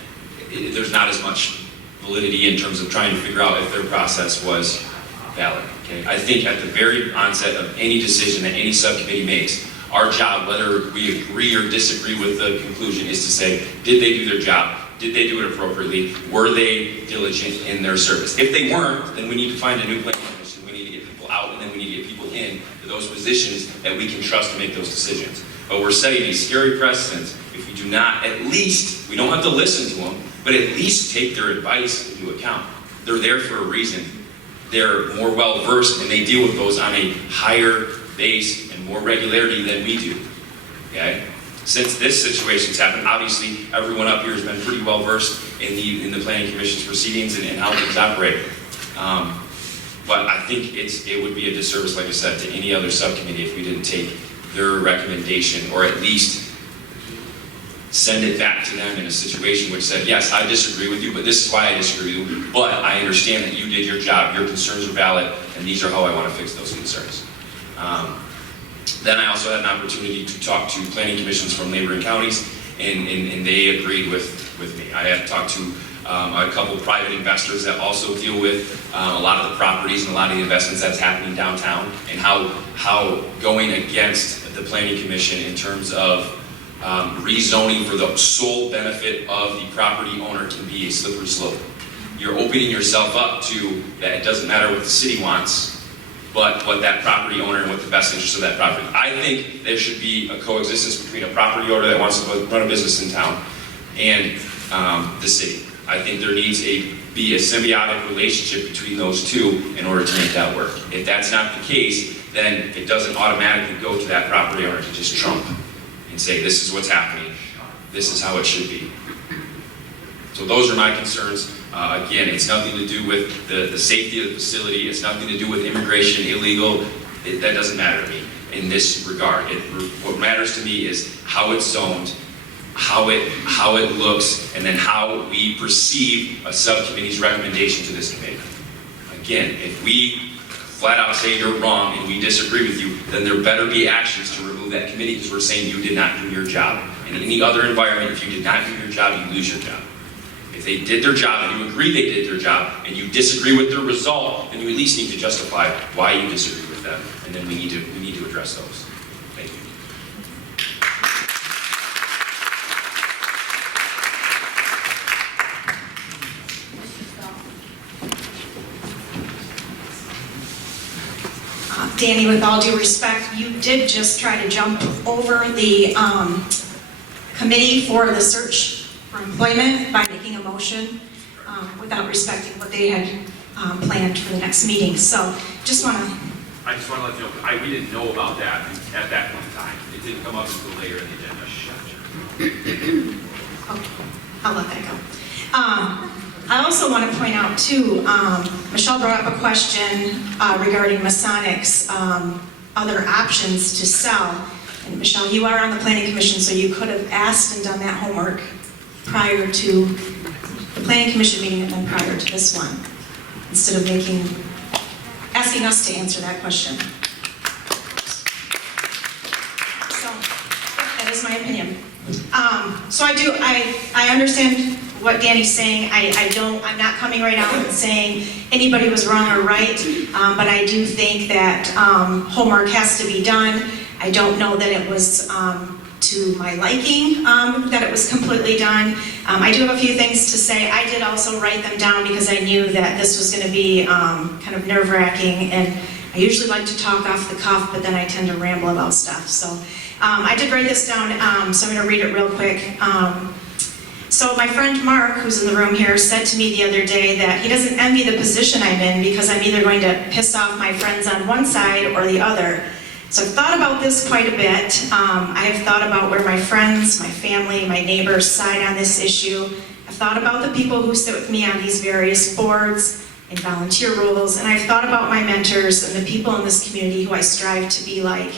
there's not as much validity in terms of trying to figure out if their process was valid. Okay? I think at the very onset of any decision that any subcommittee makes, our job, whether we agree or disagree with the conclusion, is to say, did they do their job? Did they do it appropriately? Were they diligent in their service? If they weren't, then we need to find a new planning commission. We need to get people out, and then we need to get people in to those positions that we can trust to make those decisions. But we're setting these scary precedents if we do not, at least, we don't have to listen to them, but at least take their advice into account. They're there for a reason. They're more well-versed, and they deal with those on a higher base and more regularity than we do. Okay? Since this situation's happened, obviously, everyone up here has been pretty well-versed in the Planning Commission's proceedings and how things operate. But I think it would be a disservice, like I said, to any other subcommittee if we didn't take their recommendation, or at least send it back to them in a situation which said, yes, I disagree with you, but this is why I disagree with you, but I understand that you did your job, your concerns are valid, and these are how I want to fix those concerns. Then I also had an opportunity to talk to planning commissions from neighboring counties, and they agreed with me. I had talked to a couple of private investors that also deal with a lot of the properties and a lot of the investments that's happening downtown, and how going against the planning commission in terms of rezoning for the sole benefit of the property owner can be a slippery slope. You're opening yourself up to that it doesn't matter what the city wants, but what that property owner and what the best interest of that property. I think there should be a coexistence between a property owner that wants to run a business in town and the city. I think there needs to be a symbiotic relationship between those two in order to make that work. If that's not the case, then it doesn't automatically go to that property owner to just trump and say, this is what's happening, this is how it should be. So those are my concerns. Again, it's nothing to do with the safety of the facility, it's nothing to do with immigration, illegal, that doesn't matter to me in this regard. What matters to me is how it's zoned, how it looks, and then how we perceive a subcommittee's recommendation to this committee. Again, if we flat out say you're wrong and we disagree with you, then there better be actions to remove that committee, because we're saying you did not do your job. And in any other environment, if you did not do your job, you lose your job. If they did their job and you agree they did their job and you disagree with their result, then you at least need to justify why you disagree with them, and then we need to address those. Thank you. Danny, with all due respect, you did just try to jump over the committee for the search for employment by making a motion without respecting what they had planned for the next meeting. So just want to... I just want to let you know, we didn't know about that at that point in time. It didn't come up until later in the agenda. Okay, I'll let that go. I also want to point out too, Michelle brought up a question regarding Massonic's other options to sell. And Michelle, you are on the Planning Commission, so you could have asked and done that homework prior to the Planning Commission meeting and then prior to this one, instead of asking us to answer that question. So, that is my opinion. So I understand what Danny's saying. I'm not coming right out and saying anybody was wrong or right, but I do think that homework has to be done. I don't know that it was to my liking, that it was completely done. I do have a few things to say. I did also write them down because I knew that this was going to be kind of nerve-wracking, and I usually like to talk off the cuff, but then I tend to ramble about stuff. So I did write this down, so I'm going to read it real quick. So my friend Mark, who's in the room here, said to me the other day that he doesn't envy the position I'm in because I'm either going to piss off my friends on one side or the other. So I've thought about this quite a bit. I have thought about where my friends, my family, my neighbors side on this issue. I've thought about the people who sit with me on these various boards and volunteer roles, and I've thought about my mentors and the people in this community who I strive to be like.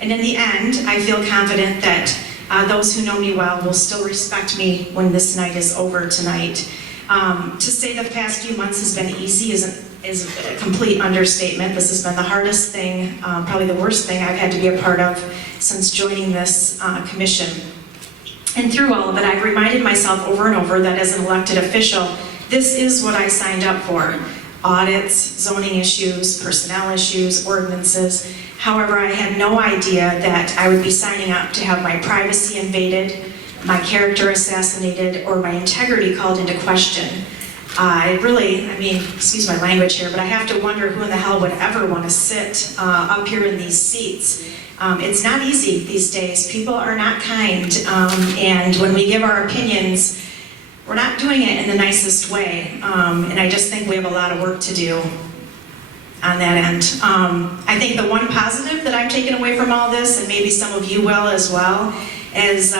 And in the end, I feel confident that those who know me well will still respect me when this night is over tonight. To say the past few months has been easy isn't is a complete understatement. This has been the hardest thing, probably the worst thing I've had to be a part of since joining this commission. And through all of it, I've reminded myself over and over that as an elected official, this is what I signed up for. Audits, zoning issues, personnel issues, ordinances. However, I had no idea that I would be signing up to have my privacy invaded, my character assassinated, or my integrity called into question. Excuse my language here, but I have to wonder who in the hell would ever want to sit up here in these seats. It's not easy these days. People are not kind, and when we give our opinions, we're not doing it in the nicest way. And I just think we have a lot of work to do on that end. I think the one positive that I'm taking away from all this, and maybe some of you will as well, is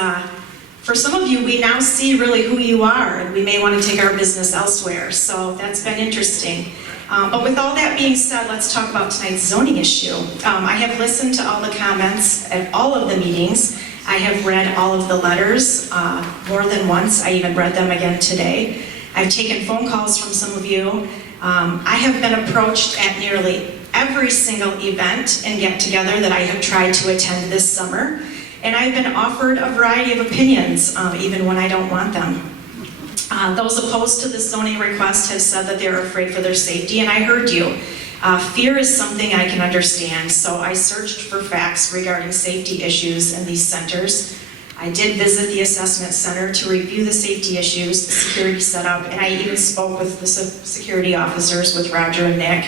for some of you, we now see really who you are, and we may want to take our business elsewhere. So that's been interesting. But with all that being said, let's talk about tonight's zoning issue. I have listened to all the comments at all of the meetings. I have read all of the letters more than once. I even read them again today. I've taken phone calls from some of you. I have been approached at nearly every single event and get-together that I have tried to attend this summer. And I've been offered a variety of opinions, even when I don't want them. Those opposed to this zoning request have said that they're afraid for their safety, and I heard you. Fear is something I can understand, so I searched for facts regarding safety issues in these centers. I did visit the assessment center to review the safety issues, the security setup, and I even spoke with the security officers, with Roger and Nick.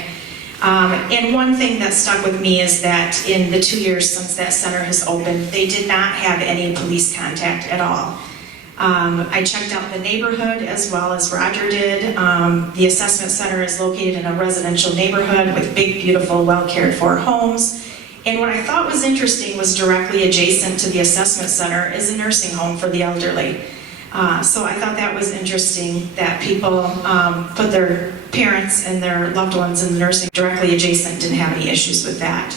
And one thing that stuck with me is that in the 2 years since that center has opened, they did not have any police contact at all. I checked out the neighborhood as well as Roger did. The assessment center is located in a residential neighborhood with big, beautiful, well-cared-for homes. And what I thought was interesting was directly adjacent to the assessment center is a nursing home for the elderly. So I thought that was interesting that people put their parents and their loved ones in the nursing directly adjacent, didn't have any issues with that.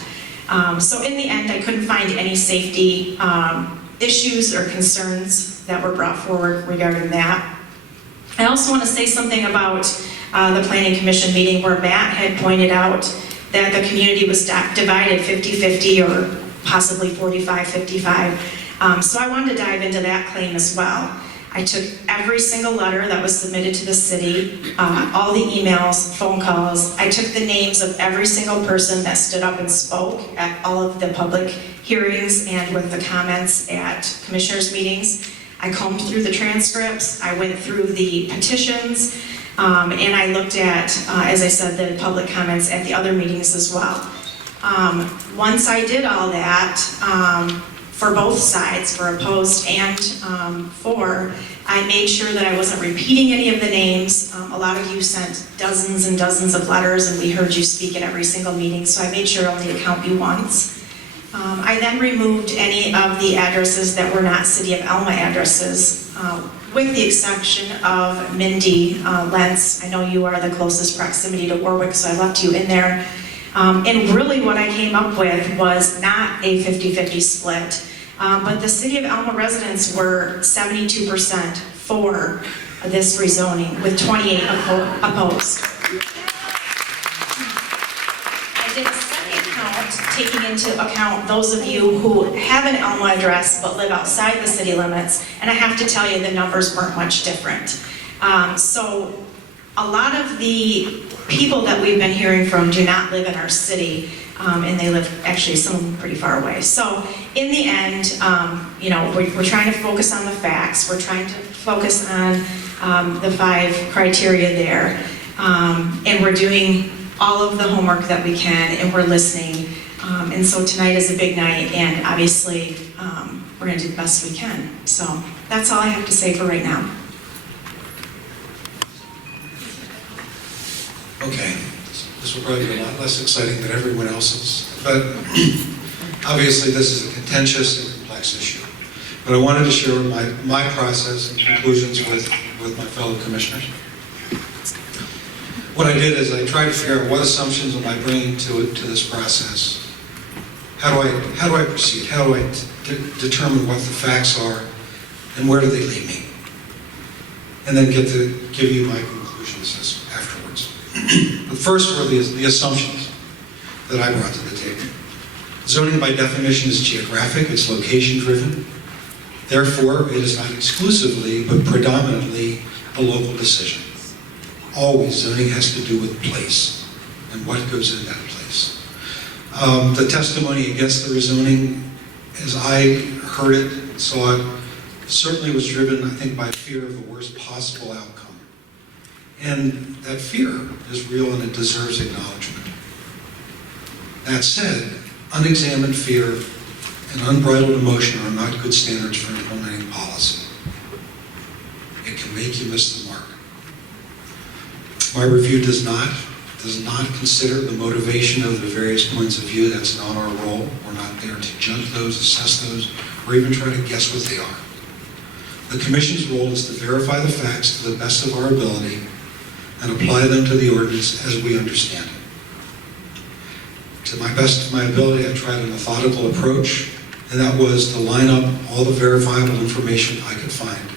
So in the end, I couldn't find any safety issues or concerns that were brought forward regarding that. I also want to say something about the Planning Commission meeting where Matt had pointed out that the community was divided 50-50 or possibly 45-55. So I wanted to dive into that claim as well. I took every single letter that was submitted to the city, all the emails, phone calls. I took the names of every single person that stood up and spoke at all of the public hearings and with the comments at commissioners' meetings. I combed through the transcripts. I went through the petitions, and I looked at, as I said, the public comments at the other meetings as well. Once I did all that, for both sides, for opposed and for, I made sure that I wasn't repeating any of the names. A lot of you sent dozens and dozens of letters, and we heard you speak at every single meeting, so I made sure only to count you once. I then removed any of the addresses that were not City of Alma addresses, with the exception of Mindy Lentz. I know you are the closest proximity to Warwick, so I left you in there. And really what I came up with was not a 50-50 split, but the City of Alma residents were 72% for this rezoning, with 28 opposed. I did a second count, taking into account those of you who have an Alma address but live outside the city limits, and I have to tell you the numbers weren't much different. So a lot of the people that we've been hearing from do not live in our city, and they live, actually, some of them pretty far away. So in the end, we're trying to focus on the facts. We're trying to focus on the 5 criteria there, and we're doing all of the homework that we can, and we're listening. And so tonight is a big night, and obviously we're going to do the best we can. So that's all I have to say for right now. Okay, this will probably be a lot less exciting than everyone else's, but obviously this is a contentious and complex issue. But I wanted to share my process and conclusions with my fellow commissioners. What I did is I tried to figure out what assumptions am I bringing to this process. How do I proceed? How do I determine what the facts are, and where do they lead me? And then get to give you my conclusions afterwards. The first were the assumptions that I brought to the table. Zoning by definition is geographic, it's location-driven. Therefore, it is not exclusively, but predominantly a local decision. Always, zoning has to do with place and what goes in that place. The testimony against the rezoning, as I heard it and saw it, certainly was driven, I think, by fear of the worst possible outcome. And that fear is real and it deserves acknowledgement. That said, unexamined fear and unbridled emotion are not good standards for implementing policy. It can make you miss the mark. My review does not consider the motivation of the various points of view. That's not our role. We're not there to judge those, assess those, or even try to guess what they are. The Commission's role is to verify the facts to the best of our ability and apply them to the ordinance as we understand it. To my best of my ability, I tried a methodical approach, and that was to line up all the verifiable information I could find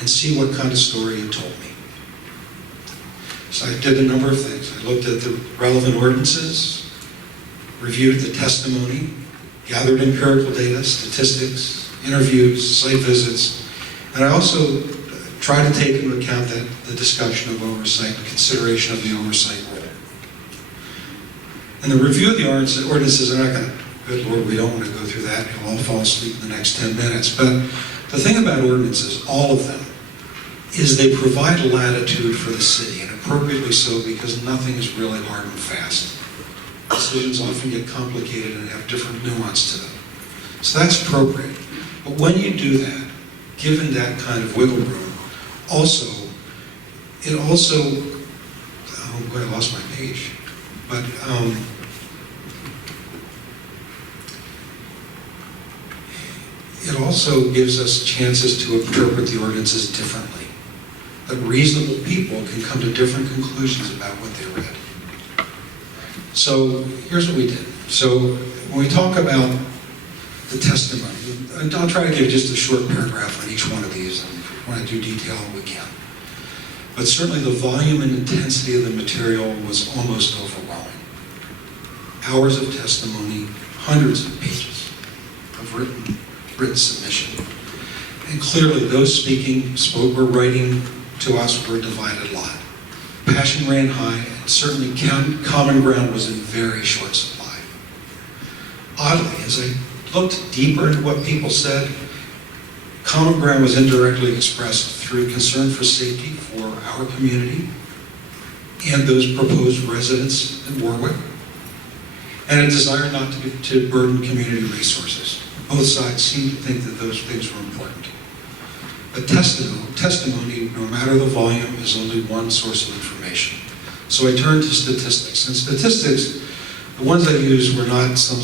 and see what kind of story it told me. So I did a number of things. I looked at the relevant ordinances, reviewed the testimony, gathered empirical data, statistics, interviews, site visits, and I also tried to take into account the discussion of oversight, consideration of the oversight role. In the review of the ordinances, I'm not going to, good Lord, we don't want to go through that. You'll all fall asleep in the next 10 minutes. But the thing about ordinances, all of them, is they provide latitude for the city, and appropriately so, because nothing is really hard and fast. Decisions often get complicated and have different nuance to them. So that's appropriate. But when you do that, given that kind of wiggle room, it also, oh boy, I lost my page, but it also gives us chances to interpret the ordinances differently. That reasonable people can come to different conclusions about what they read. So here's what we did. So when we talk about the testimony, and I'll try to give just a short paragraph on each one of these, and when I do detail, we can. But certainly the volume and intensity of the material was almost overwhelming. Hours of testimony, hundreds of pages of written submission. And clearly those were writing to us were a divided lot. Passion ran high, and certainly common ground was in very short supply. Oddly, as I looked deeper into what people said, common ground was indirectly expressed through concern for safety for our community and those proposed residents in Warwick, and a desire not to burden community resources. Both sides seemed to think that those things were important. But testimony, no matter the volume, is only one source of information. So I turned to statistics. And statistics, the ones I used were not some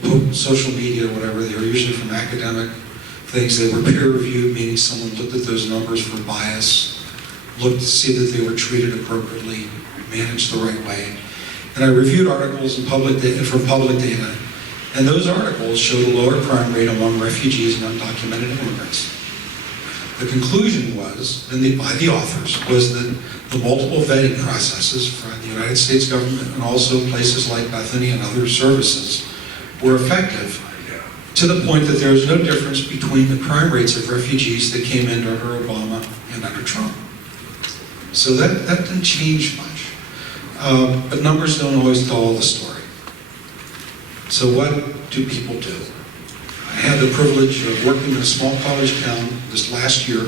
from social media or whatever. They were usually from academic things. They were peer-reviewed, meaning someone looked at those numbers for bias, looked to see that they were treated appropriately, managed the right way. And I reviewed articles from public data, and those articles showed a lower crime rate among refugees and undocumented immigrants. The conclusion was, by the authors, was that the multiple vetting processes from the United States government and also places like Bethany and other services were effective to the point that there was no difference between the crime rates of refugees that came in under Obama and under Trump. So that didn't change much. But numbers don't always tell all the story. So what do people do? I had the privilege of working in a small college town this last year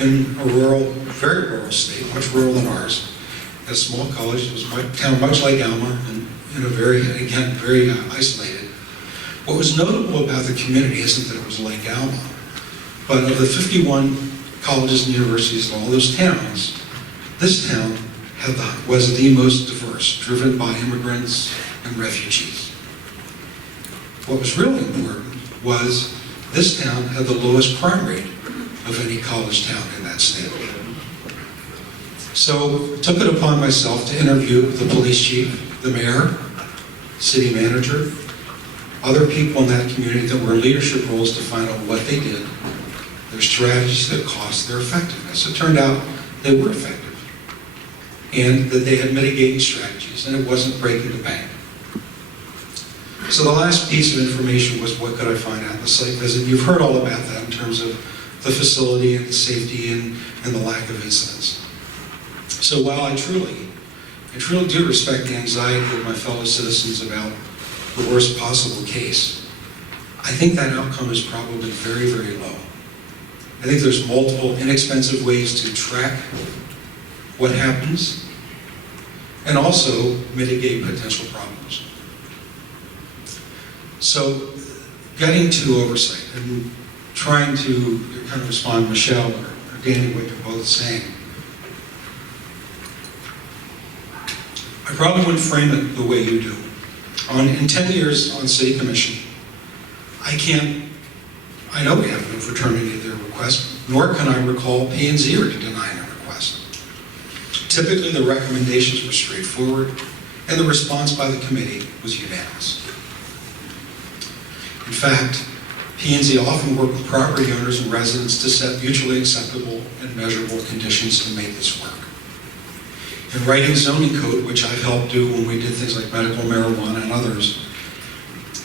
in a very rural state, much rural than ours. A small college, it was a town much like Alma, and very isolated. What was notable about the community isn't that it was like Alma, but of the 51 colleges and universities in all those towns, this town was the most diverse, driven by immigrants and refugees. What was really important was this town had the lowest crime rate of any college town in that state. So I took it upon myself to interview the police chief, the mayor, city manager, other people in that community that were in leadership roles to find out what they did, their strategies, their costs, their effectiveness. It turned out they were effective. and that they had mitigating strategies, and it wasn't breaking the bank. So the last piece of information was what could I find out in the site visit. You've heard all about that in terms of the facility and the safety and the lack of incidents. So while I truly do respect the anxiety of my fellow citizens about the worst possible case, I think that outcome is probably very, very low. I think there's multiple inexpensive ways to track what happens and also mitigate potential problems. So getting to oversight and trying to kind of respond, Michelle or Danny, what you're both saying, I probably wouldn't frame it the way you do. In 10 years on City Commission, I know we haven't overturned their request, nor can I recall P&Z denying a request. Typically, the recommendations were straightforward, and the response by the committee was unanimous. In fact, P&Z often work with property owners and residents to set mutually acceptable and measurable conditions to make this work. In writing zoning code, which I've helped do when we did things like medical marijuana and others,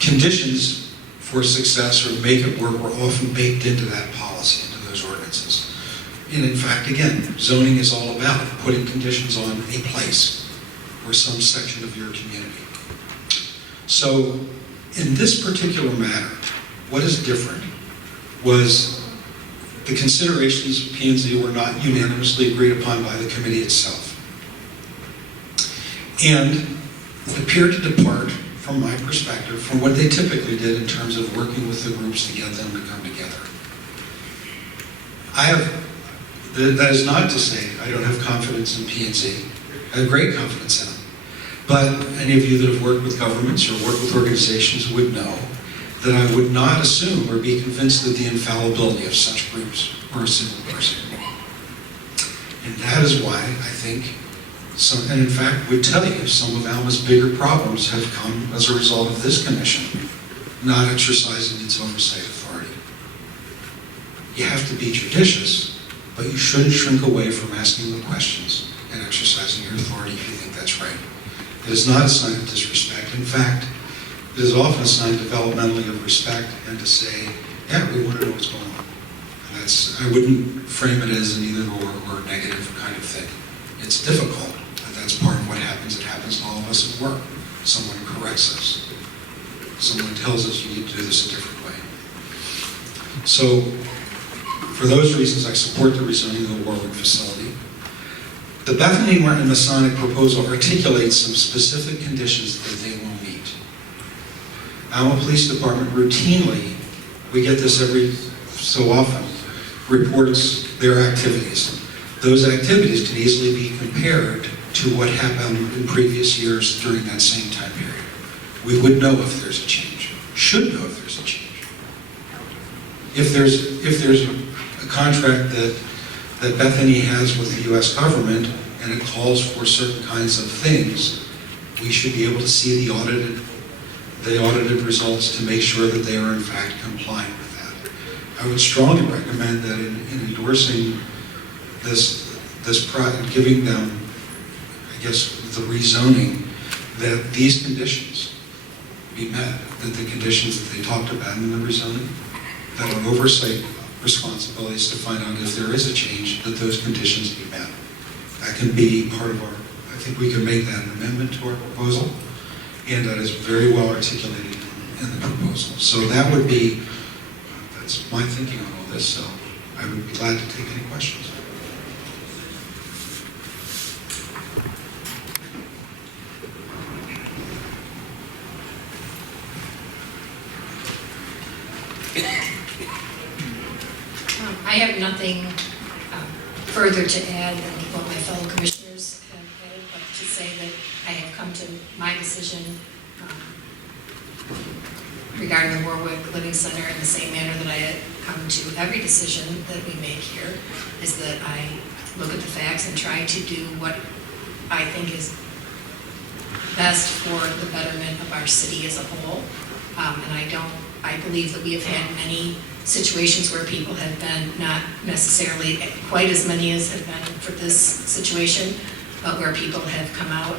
conditions for success or make it work were often baked into that policy, into those ordinances. And in fact, again, zoning is all about putting conditions on a place or some section of your community. So in this particular matter, what is different was the considerations of P&Z were not unanimously agreed upon by the committee itself. And it appeared to depart, from my perspective, from what they typically did in terms of working with the groups to get them to come together. That is not to say I don't have confidence in P&Z. I have great confidence in them. But any of you that have worked with governments or worked with organizations would know that I would not assume or be convinced of the infallibility of such groups or a single person. And that is why I think, and in fact would tell you, some of Alma's bigger problems have come as a result of this commission not exercising its oversight authority. You have to be judicious, but you shouldn't shrink away from asking the questions and exercising your authority if you think that's right. It is not a sign of disrespect. In fact, it is often a sign developmentally of respect and to say, yeah, we want to know what's going on. And I wouldn't frame it as an either or negative kind of thing. It's difficult, but that's part of what happens. It happens to all of us at work. Someone corrects us. Someone tells us you need to do this a different way. So, for those reasons, I support the rezoning of the Warwick facility. The Bethany and Masonic proposal articulates some specific conditions that they will meet. Alma Police Department routinely, we get this every so often, reports their activities. Those activities can easily be compared to what happened in previous years during that same time period. We would know if there's a change, should know if there's a change. If there's a contract that Bethany has with the U.S. government and it calls for certain kinds of things, we should be able to see the audited results to make sure that they are in fact compliant with that. I would strongly recommend that in endorsing this project, giving them, I guess, the rezoning, that these conditions be met, that the conditions that they talked about in the rezoning, that our oversight responsibilities to find out if there is a change, that those conditions be met. That can be part of I think we can make that an amendment to our proposal, and that is very well articulated in the proposal. So that's my thinking on all this, so I would be glad to take any questions. I have nothing further to add than what my fellow commissioners have added, but to say that I have come to my decision regarding the Warwick Living Center in the same manner that I had come to every decision that we make here, is that I look at the facts and try to do what I think is best for the betterment of our city as a whole. And I believe that we have had many situations where people have been, not necessarily quite as many as have been for this situation, but where people have come out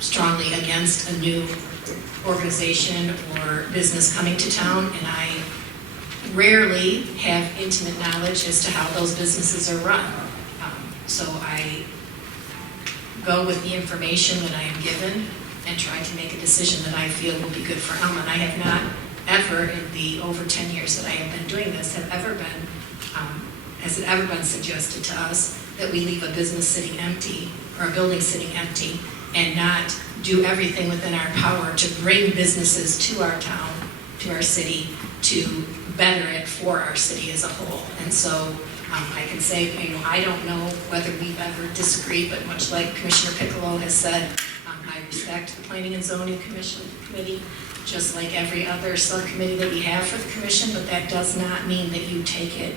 strongly against a new organization or business coming to town, and I rarely have intimate knowledge as to how those businesses are run. So I go with the information that I am given and try to make a decision that I feel will be good for Alma. And I have not ever, in the over 10 years that I have been doing this, has it ever been suggested to us that we leave a business sitting empty or a building sitting empty and not do everything within our power to bring businesses to our town, to our city, to better it for our city as a whole. And so I can say, I don't know whether we've ever disagreed, but much like Commissioner Piccolo has said, I respect the Planning and Zoning Committee, just like every other subcommittee that we have for the commission, but that does not mean that you take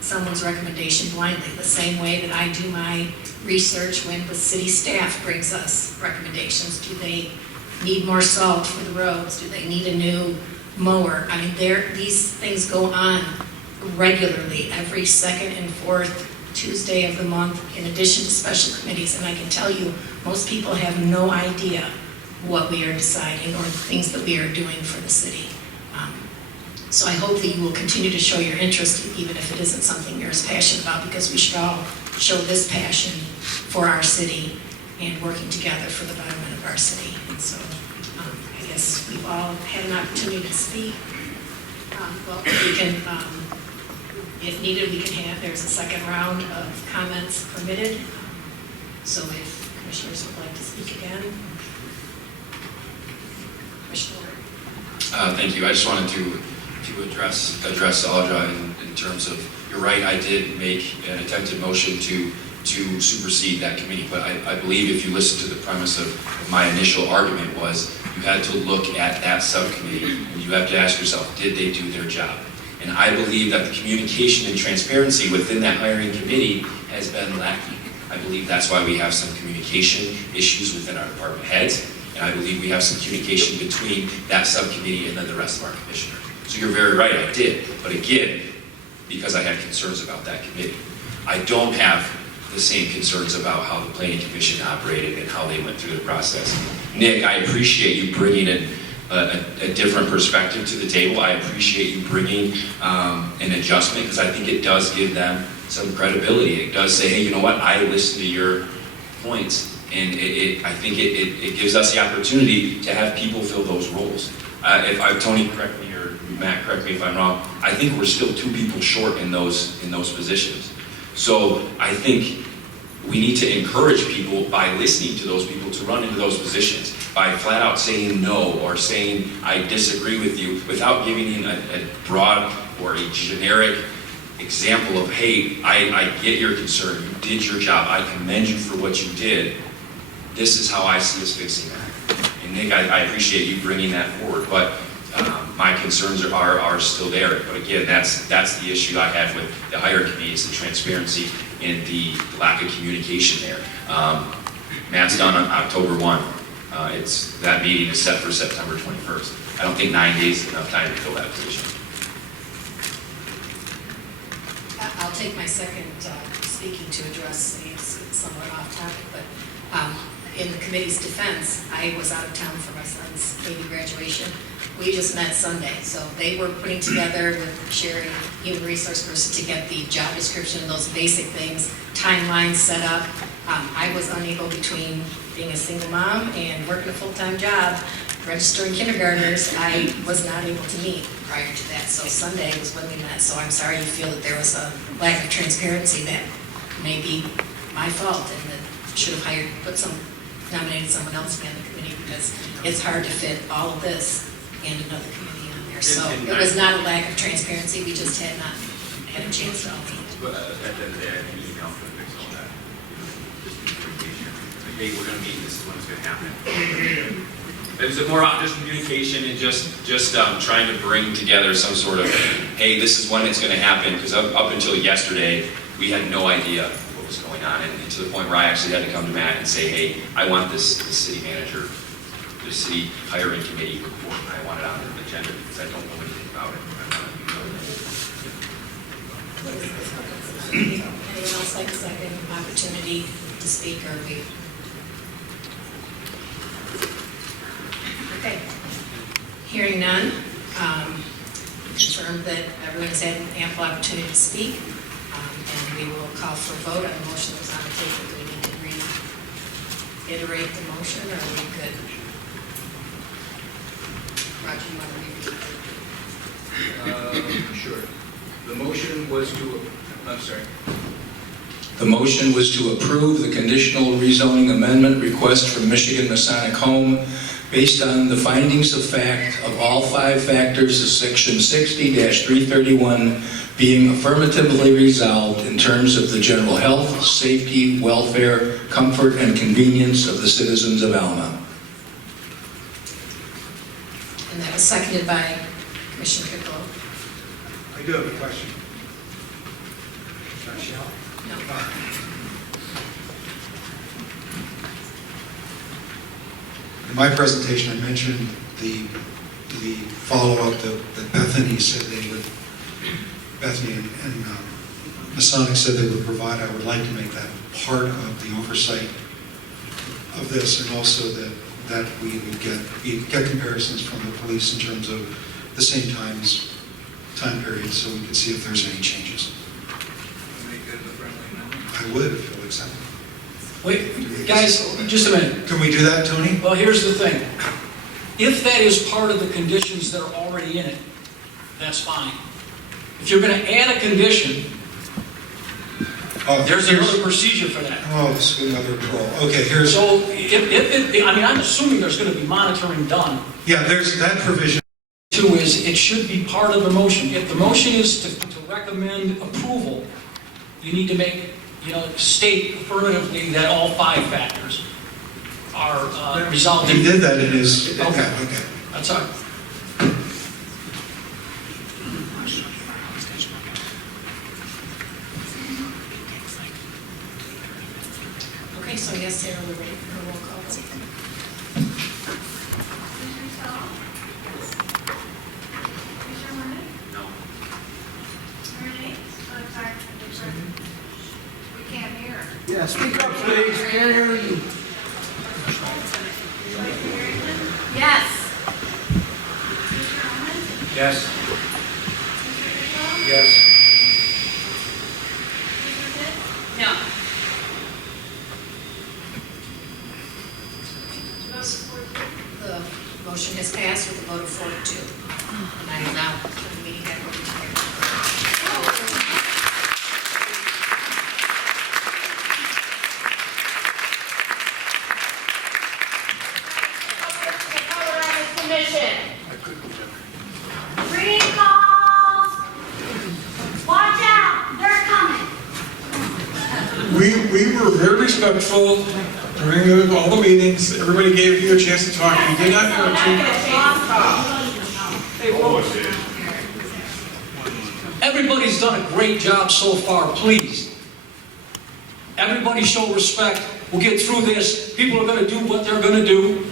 someone's recommendation blindly. The same way that I do my research when the city staff brings us recommendations. Do they need more salt for the roads? Do they need a new mower? I mean, these things go on regularly every second and fourth Tuesday of the month, in addition to special committees. And I can tell you, most people have no idea what we are deciding or the things that we are doing for the city. So I hope that you will continue to show your interest, even if it isn't something you're as passionate about, because we should all show this passion for our city and working together for the betterment of our city. And so I guess we've all had an opportunity to speak. Well, we can, if needed, we can have, there's a second round of comments permitted. So if commissioners would like to speak again. Commissioner. Thank you. I just wanted to address Audra in terms of, you're right, I did make an attempted motion to supersede that committee, but I believe if you listen to the premise of my initial argument was you had to look at that subcommittee and you have to ask yourself, did they do their job? And I believe that the communication and transparency within that hiring committee has been lacking. I believe that's why we have some communication issues within our department heads, and I believe we have some communication between that subcommittee and then the rest of our commissioners. So you're very right, I did. But again, because I had concerns about that committee. I don't have the same concerns about how the Planning Commission operated and how they went through the process. Nick, I appreciate you bringing in a different perspective to the table. I appreciate you bringing an adjustment, because I think it does give them some credibility. It does say, hey, you know what, I listened to your points, and I think it gives us the opportunity to have people fill those roles. Tony, correct me, or Matt, correct me if I'm wrong, I think we're still 2 people short in those positions. So I think we need to encourage people by listening to those people to run into those positions, by flat out saying no or saying I disagree with you without giving a broad or a generic example of, hey, I get your concern, you did your job, I commend you for what you did, this is how I see us fixing that. And Nick, I appreciate you bringing that forward, but my concerns are still there. But again, that's the issue I have with the hiring committee, is the transparency and the lack of communication there. Matt's done on October 1. That meeting is set for September 21st. I don't think 9 days is enough time to fill that position. I'll take my second speaking to address, it's somewhat off topic, but in the committee's defense, I was out of town for my son's Navy graduation. We just met Sunday, so they were putting together with Sherry, human resource person, to get the job description, those basic things, timelines set up. I was unable, between being a single mom and working a full-time job, registering kindergartners, I was not able to meet prior to that. So Sunday was when we met, so I'm sorry you feel that there was a lack of transparency. That may be my fault, and that should have nominated someone else to be on the committee, because it's hard to fit all of this and another committee on there. So it was not a lack of transparency, we just had not had a chance to all meet. But at the end of the day, I think email can fix all that. Just communication. Like, hey, we're going to meet, this is when it's going to happen. There's more just communication and just trying to bring together some sort of, hey, this is when it's going to happen, because up until yesterday, we had no idea what was going on, and to the point where I actually had to come to Matt and say, hey, I want this city manager, the city hiring committee report, I want it on the agenda, because I don't know anything about it. Any anyone else like a second opportunity to speak or leave? Okay. Hearing none, confirm that everyone has had ample opportunity to speak, and we will call for a vote on the motion that was on the table. Do we need to reiterate the motion, or are we good? Roger, you want to repeat? Sure. The motion was to, I'm sorry. The motion was to approve the conditional rezoning amendment request from Michigan Masonic Home based on the findings of fact of all 5 factors of Section 60-331 being affirmatively resolved in terms of the general health, safety, welfare, comfort, and convenience of the citizens of Alma. And that was seconded by Commissioner Piccolo. I do have a question. Michelle? No. In my presentation, I mentioned the follow-up that Bethany said they would, Bethany and Masonic said they would provide. I would like to make that part of the oversight of this, and also that we would get comparisons from the police in terms of the same time period, so we could see if there's any changes. I would if you'll accept it. Wait, guys, just a minute. Can we do that, Tony? Well, here's the thing. If that is part of the conditions that are already in it, that's fine. If you're going to add a condition, there's another procedure for that. Oh, it's another parole. Okay, here's... So, I'm assuming there's going to be monitoring done. Yeah, there's that provision. Two is, it should be part of the motion. If the motion is to recommend approval, you need to make, state affirmatively that all 5 factors are resolved. He did that in his... Okay. That's all right. Okay, so yes, Sarah, we're ready for a roll call. No. We can't hear. Yeah, speak up, please. Can't hear you. Yes. Yes. Yes. No. The motion has passed with a vote of 4-2. And I will now turn the meeting back over to Mayor. Commission. Recalls. Watch out, they're coming. We were very respectful during all the meetings. Everybody gave you a chance to talk. You did not interrupt you. Everybody's done a great job so far, please. Everybody show respect. We'll get through this. People are going to do what they're going to do.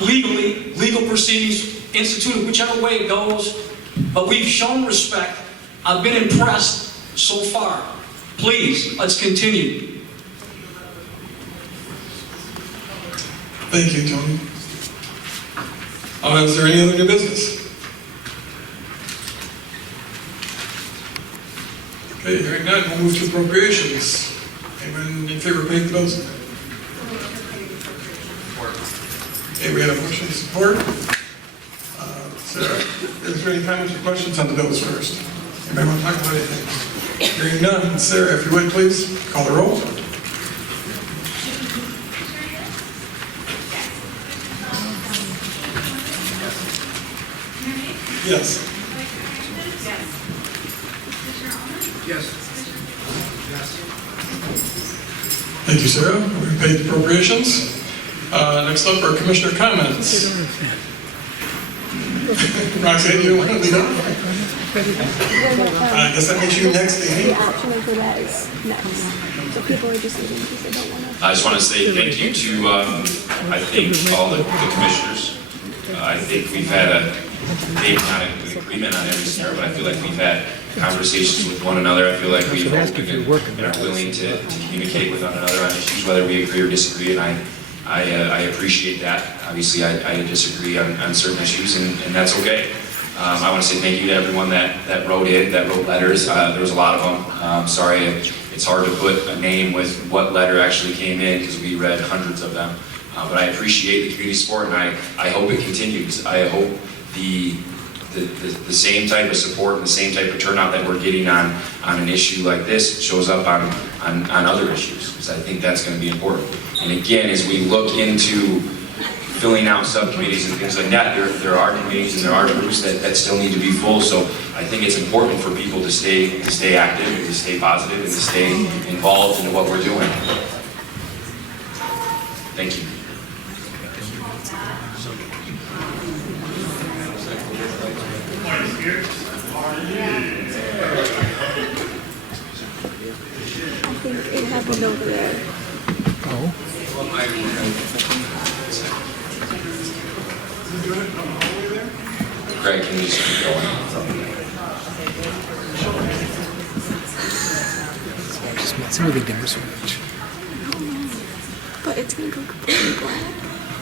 Legally, legal proceedings instituted whichever way it goes. But we've shown respect. I've been impressed so far. Please, let's continue. Thank you, Tony. Is there any other new business? Okay, hearing none, we'll move to appropriations. Anyone in favor of paying the bills? Okay, we have a motion to support. Sarah, is there any comments or questions on the bills first? Anybody want to talk about anything? Hearing none, Sarah, if you would please, call the roll. Yes. Yes. Thank you, Sarah. We paid the appropriations. Next up are commissioner comments. Roxanne, you want to lead off? I guess that makes you next, Amy. The action for that is next. So people are just leaving because they don't want to. I just want to say thank you to, I think, all the commissioners. I think we've had maybe not an agreement on every scenario, but I feel like we've had conversations with one another. I feel like we've opened and are willing to communicate with one another on issues, whether we agree or disagree, and I appreciate that. Obviously, I disagree on certain issues, and that's okay. I want to say thank you to everyone that wrote letters. There was a lot of them. Sorry, it's hard to put a name with what letter actually came in because we read hundreds of them. But I appreciate the community support, and I hope it continues. I hope the same type of support and the same type of turnout that we're getting on an issue like this shows up on other issues, because I think that's going to be important. And again, as we look into filling out subcommittees and things like that, there are committees and there are groups that still need to be full. So I think it's important for people to stay active and to stay positive and to stay involved in what we're doing. Thank you. I think it happened over there. Oh. Greg, can you just keep going? Just messing with the so much. But it's gonna go completely black.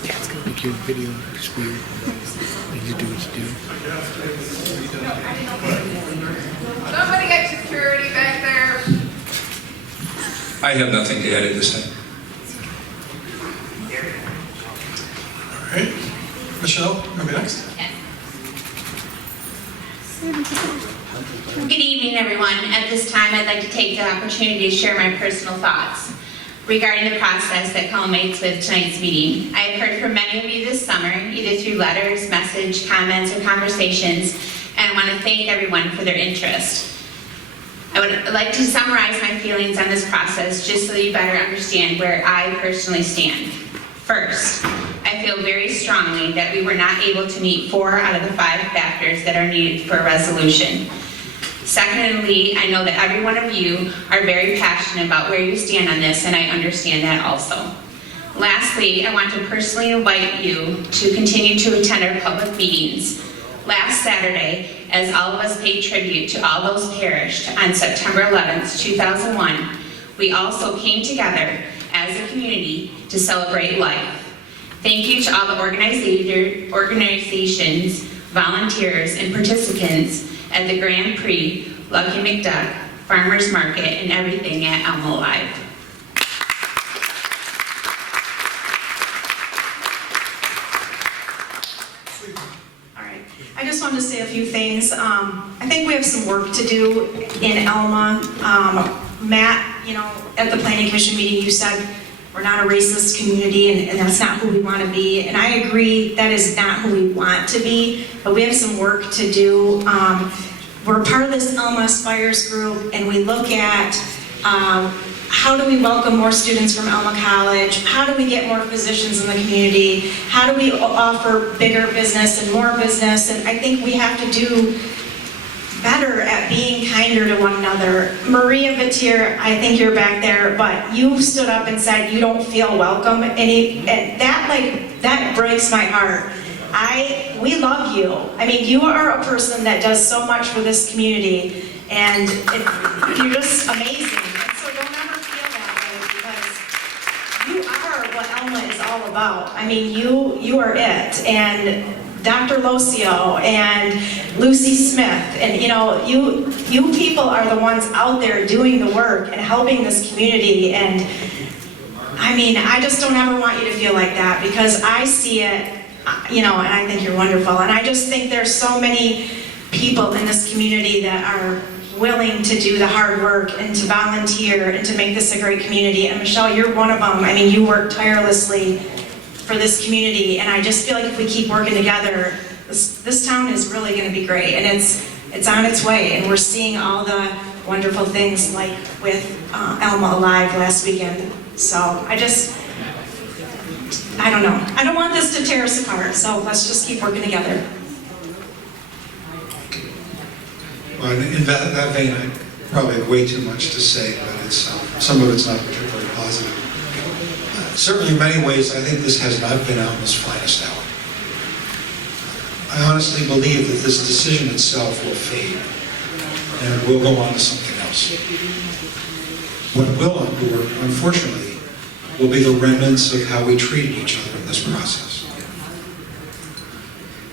Yeah, it's gonna make your video just weird. And you do what you do. Somebody get security back there. I have nothing to add at this time. All right. Michelle, you'll be next. Good evening, everyone. At this time, I'd like to take the opportunity to share my personal thoughts regarding the process that culminates with tonight's meeting. I have heard from many of you this summer, either through letters, message, comments, or conversations, and I want to thank everyone for their interest. I would like to summarize my feelings on this process just so you better understand where I personally stand. First, I feel very strongly that we were not able to meet 4 out of the 5 factors that are needed for a resolution. Secondly, I know that every one of you are very passionate about where you stand on this, and I understand that also. Lastly, I want to personally invite you to continue to attend our public meetings. Last Saturday, as all of us paid tribute to all those perished on September 11th, 2001, we also came together as a community to celebrate life. Thank you to all the organizations, volunteers, and participants at the Grand Prix, Lucky McDuck, Farmers Market, and everything at Alma Live. All right. I just wanted to say a few things. I think we have some work to do in Alma. Matt, at the Planning Commission meeting, you said we're not a racist community, and that's not who we want to be. And I agree, that is not who we want to be, but we have some work to do. We're part of this Alma Aspires group, and we look at how do we welcome more students from Alma College? How do we get more physicians in the community? How do we offer bigger business and more business? And I think we have to do better at being kinder to one another. Maria Vatier, I think you're back there, but you stood up and said you don't feel welcome, and that breaks my heart. We love you. I mean, you are a person that does so much for this community, and you're just amazing. And so don't ever feel that way, because you are what Alma is all about. I mean, you are it. And Dr. Locio and Lucy Smith, and you people are the ones out there doing the work and helping this community. And I mean, I just don't ever want you to feel like that, because I see it, and I think you're wonderful. And I just think there's so many people in this community that are willing to do the hard work and to volunteer and to make this a great community. And Michelle, you're one of them. I mean, you work tirelessly for this community, and I just feel like if we keep working together, this town is really going to be great, and it's on its way, and we're seeing all the wonderful things like with Alma Alive last weekend. So I don't know. I don't want this to tear us apart, so let's just keep working together. Well, in that vein, I probably have way too much to say, but some of it's not particularly positive. Certainly in many ways, I think this has not been Alma's finest hour. I honestly believe that this decision itself will fade. and we'll go on to something else. What will endure, unfortunately, will be the remnants of how we treated each other in this process.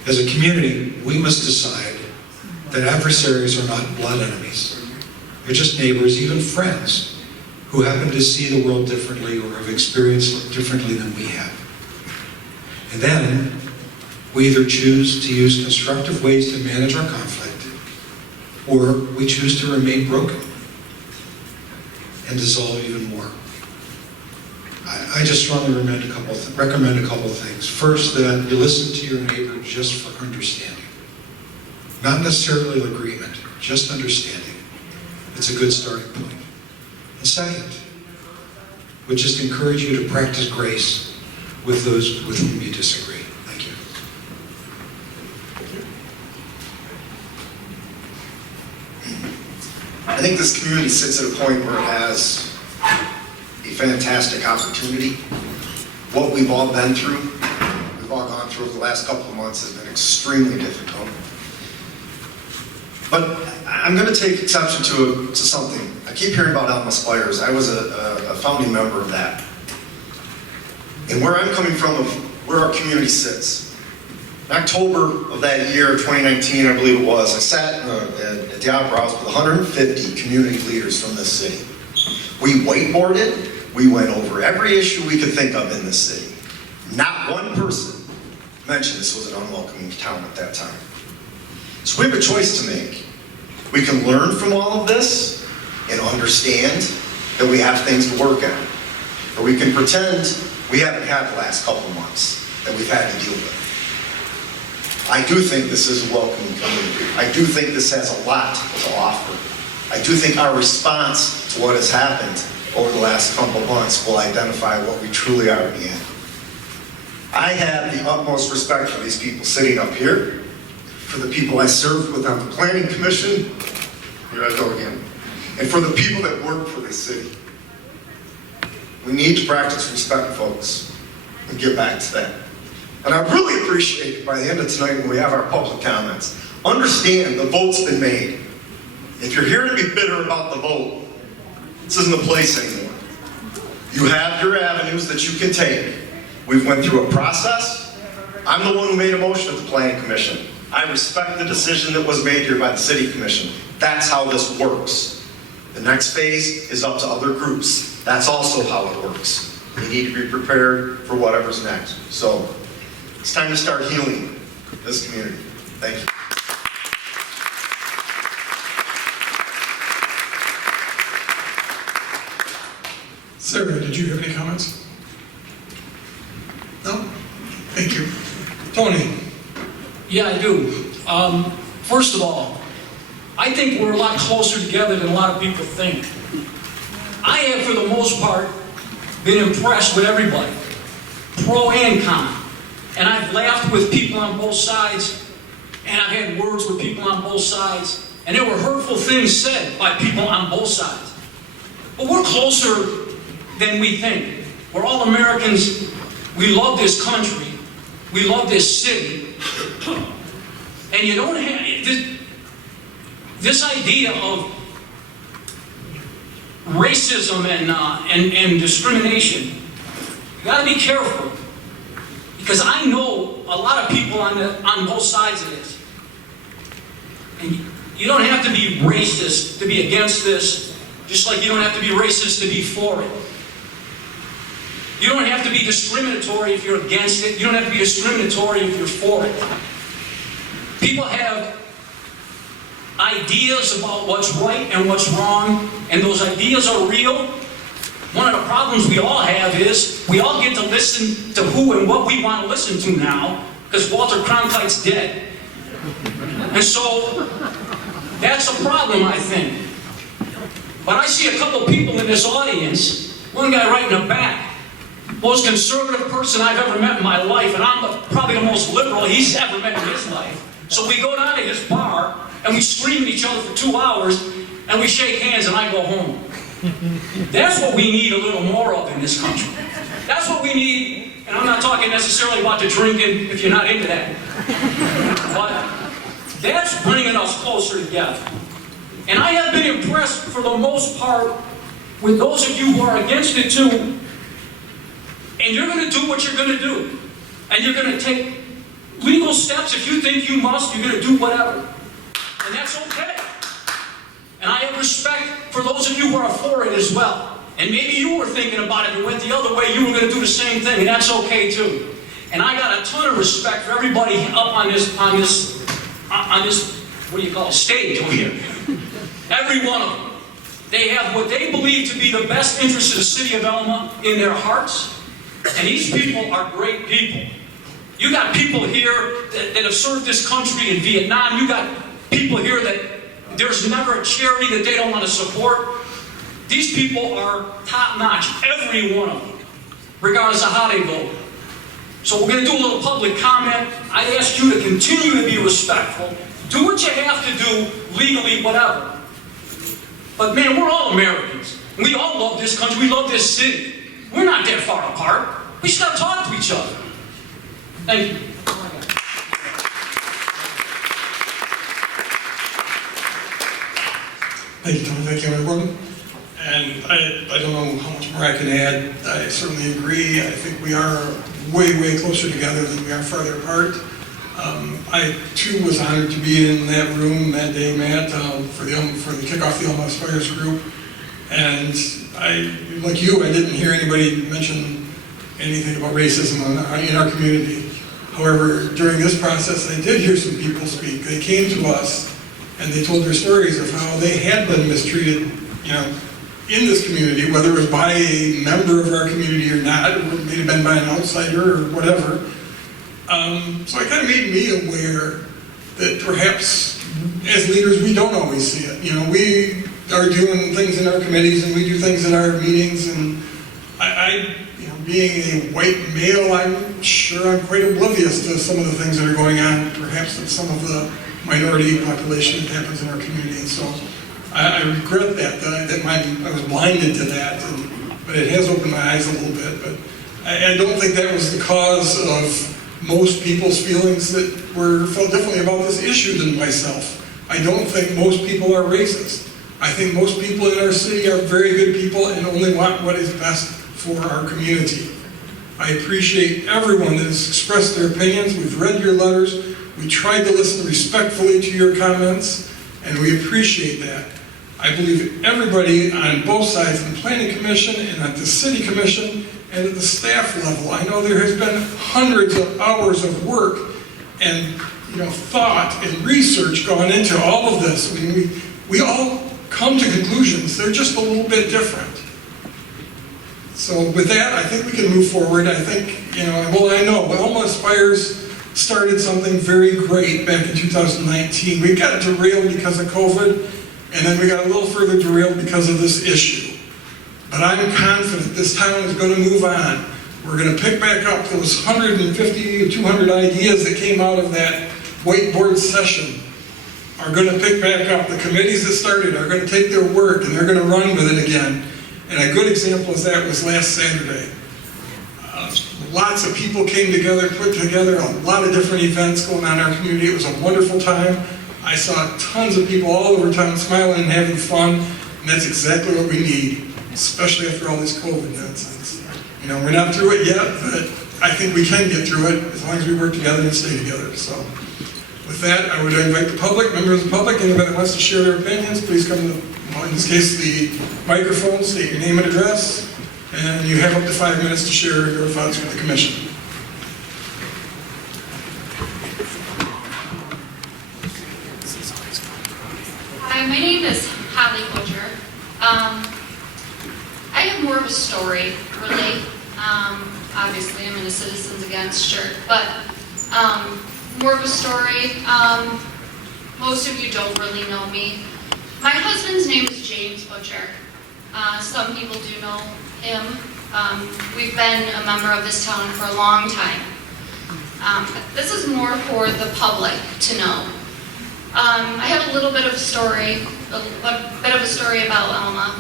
As a community, we must decide that adversaries are not blood enemies. They're just neighbors, even friends, who happen to see the world differently or have experienced it differently than we have. And then, we either choose to use constructive ways to manage our conflict, or we choose to remain broken and dissolve even more. I just strongly recommend a couple things. First, that you listen to your neighbor just for understanding. Not necessarily agreement, just understanding. It's a good starting point. And second, would just encourage you to practice grace with those with whom you disagree. Thank you. I think this community sits at a point where it has a fantastic opportunity. What we've all been through, we've all gone through over the last couple of months has been extremely difficult. But I'm going to take exception to something. I keep hearing about Alma Spires. I was a founding member of that. And where I'm coming from, of where our community sits. In October of that year, 2019, I believe it was, I sat at the Opera House with 150 community leaders from this city. We whiteboarded, we went over every issue we could think of in this city. Not one person mentioned this was an unwelcoming town at that time. So we have a choice to make. We can learn from all of this and understand that we have things to work on. Or we can pretend we haven't had the last couple months that we've had to deal with. I do think this is a welcoming community. I do think this has a lot to offer. I do think our response to what has happened over the last couple months will identify what we truly are in the end. I have the utmost respect for these people sitting up here, for the people I served with on the Planning Commission, here I go again, and for the people that work for this city. We need to practice respect, folks, and get back to that. And I really appreciate by the end of tonight when we have our public comments, understand the vote's been made. If you're here to be bitter about the vote, this isn't the place anymore. You have your avenues that you can take. We've went through a process. I'm the one who made a motion at the Planning Commission. I respect the decision that was made here by the City Commission. That's how this works. The next phase is up to other groups. That's also how it works. We need to be prepared for whatever's next. So, it's time to start healing this community. Thank you. Sarah, did you have any comments? No? Thank you. Tony? Yeah, I do. First of all, I think we're a lot closer together than a lot of people think. I have, for the most part, been impressed with everybody, pro and con. And I've laughed with people on both sides, and I've had words with people on both sides, and there were hurtful things said by people on both sides. But we're closer than we think. We're all Americans. We love this country. We love this city. And you don't have this idea of racism and discrimination. You got to be careful, because I know a lot of people on both sides of this. And you don't have to be racist to be against this, just like you don't have to be racist to be for it. You don't have to be discriminatory if you're against it. You don't have to be discriminatory if you're for it. People have ideas about what's right and what's wrong, and those ideas are real. One of the problems we all have is we all get to listen to who and what we want to listen to now, because Walter Cronkite's dead. And so that's a problem, I think. But I see a couple people in this audience, one guy right in the back, most conservative person I've ever met in my life, and I'm probably the most liberal he's ever met in his life. So we go down to his bar, and we scream at each other for 2 hours, and we shake hands, and I go home. That's what we need a little more of in this country. That's what we need, and I'm not talking necessarily about the drinking, if you're not into that. But that's bringing us closer together. And I have been impressed for the most part with those of you who are against it too. And you're going to do what you're going to do. And you're going to take legal steps if you think you must. You're going to do whatever. And that's okay. And I have respect for those of you who are for it as well. And maybe you were thinking about it and went the other way. You were going to do the same thing, and that's okay too. And I got a ton of respect for everybody up on this, what do you call it, stage over here. Every one of them. They have what they believe to be the best interest of the city of Alma in their hearts. And these people are great people. You got people here that have served this country in Vietnam. You got people here that there's never a charity that they don't want to support. These people are top-notch, every one of them, regardless of how they vote. So we're going to do a little public comment. I ask you to continue to be respectful. Do what you have to do, legally, whatever. But man, we're all Americans. We all love this country. We love this city. We're not that far apart. We just got to talk to each other. Thank you. Thank you, Tom. Thank you, everyone. And I don't know how much more I can add. I certainly agree. I think we are way, way closer together than we are farther apart. I, too, was honored to be in that room that day, Matt, for the kickoff of the Alma Aspires group. And like you, I didn't hear anybody mention anything about racism in our community. However, during this process, I did hear some people speak. They came to us and they told their stories of how they had been mistreated, in this community, whether it was by a member of our community or not, or it may have been by an outsider or whatever. So it kind of made me aware that perhaps as leaders we don't always see it. We are doing things in our committees and we do things in our meetings, and being a white male, I'm sure I'm quite oblivious to some of the things that are going on, perhaps in some of the minority population that happens in our community. And so I regret that I was blinded to that, but it has opened my eyes a little bit. But I don't think that was the cause of most people's feelings that felt differently about this issue than myself. I don't think most people are racist. I think most people in our city are very good people and only want what is best for our community. I appreciate everyone that has expressed their opinions. We've read your letters. We tried to listen respectfully to your comments, and we appreciate that. I believe everybody on both sides, in the Planning Commission and at the City Commission and at the staff level, I know there has been hundreds of hours of work and thought and research gone into all of this. We all come to conclusions. They're just a little bit different. So with that, I think we can move forward. I think, I know Alma Aspires started something very great back in 2019. We got derailed because of COVID, and then we got a little further derailed because of this issue. But I'm confident this town is going to move on. We're going to pick back up those 150 or 200 ideas that came out of that whiteboard session are going to pick back up. The committees that started are going to take their work and they're going to run with it again. And a good example of that was last Saturday. Lots of people came together, put together a lot of different events going on in our community. It was a wonderful time. I saw tons of people all over town smiling and having fun, and that's exactly what we need, especially after all this COVID nonsense. We're not through it yet, but I think we can get through it as long as we work together and stay together. So with that, I would invite the public, members of the public, anybody that wants to share their opinions, please come to, in this case, the microphone, state your name and address, and you have up to 5 minutes to share your thoughts with the commission. Hi, my name is Holly Butcher. I have more of a story, really. Obviously, I'm in a Citizens Against shirt, but more of a story. Most of you don't really know me. My husband's name is James Butcher. Some people do know him. We've been a member of this town for a long time. This is more for the public to know. I have a little bit of a story, about Alma.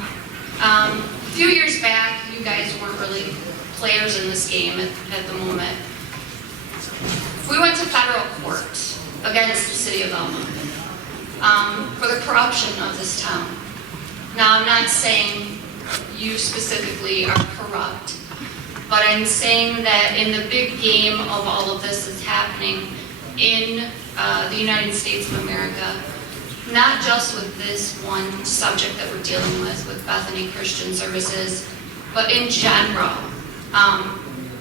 A few years back, you guys weren't really players in this game at the moment. We went to federal court against the city of Alma. for the corruption of this town. Now, I'm not saying you specifically are corrupt, but I'm saying that in the big game of all of this that's happening in the United States of America, not just with this one subject that we're dealing with Bethany Christian Services, but in general,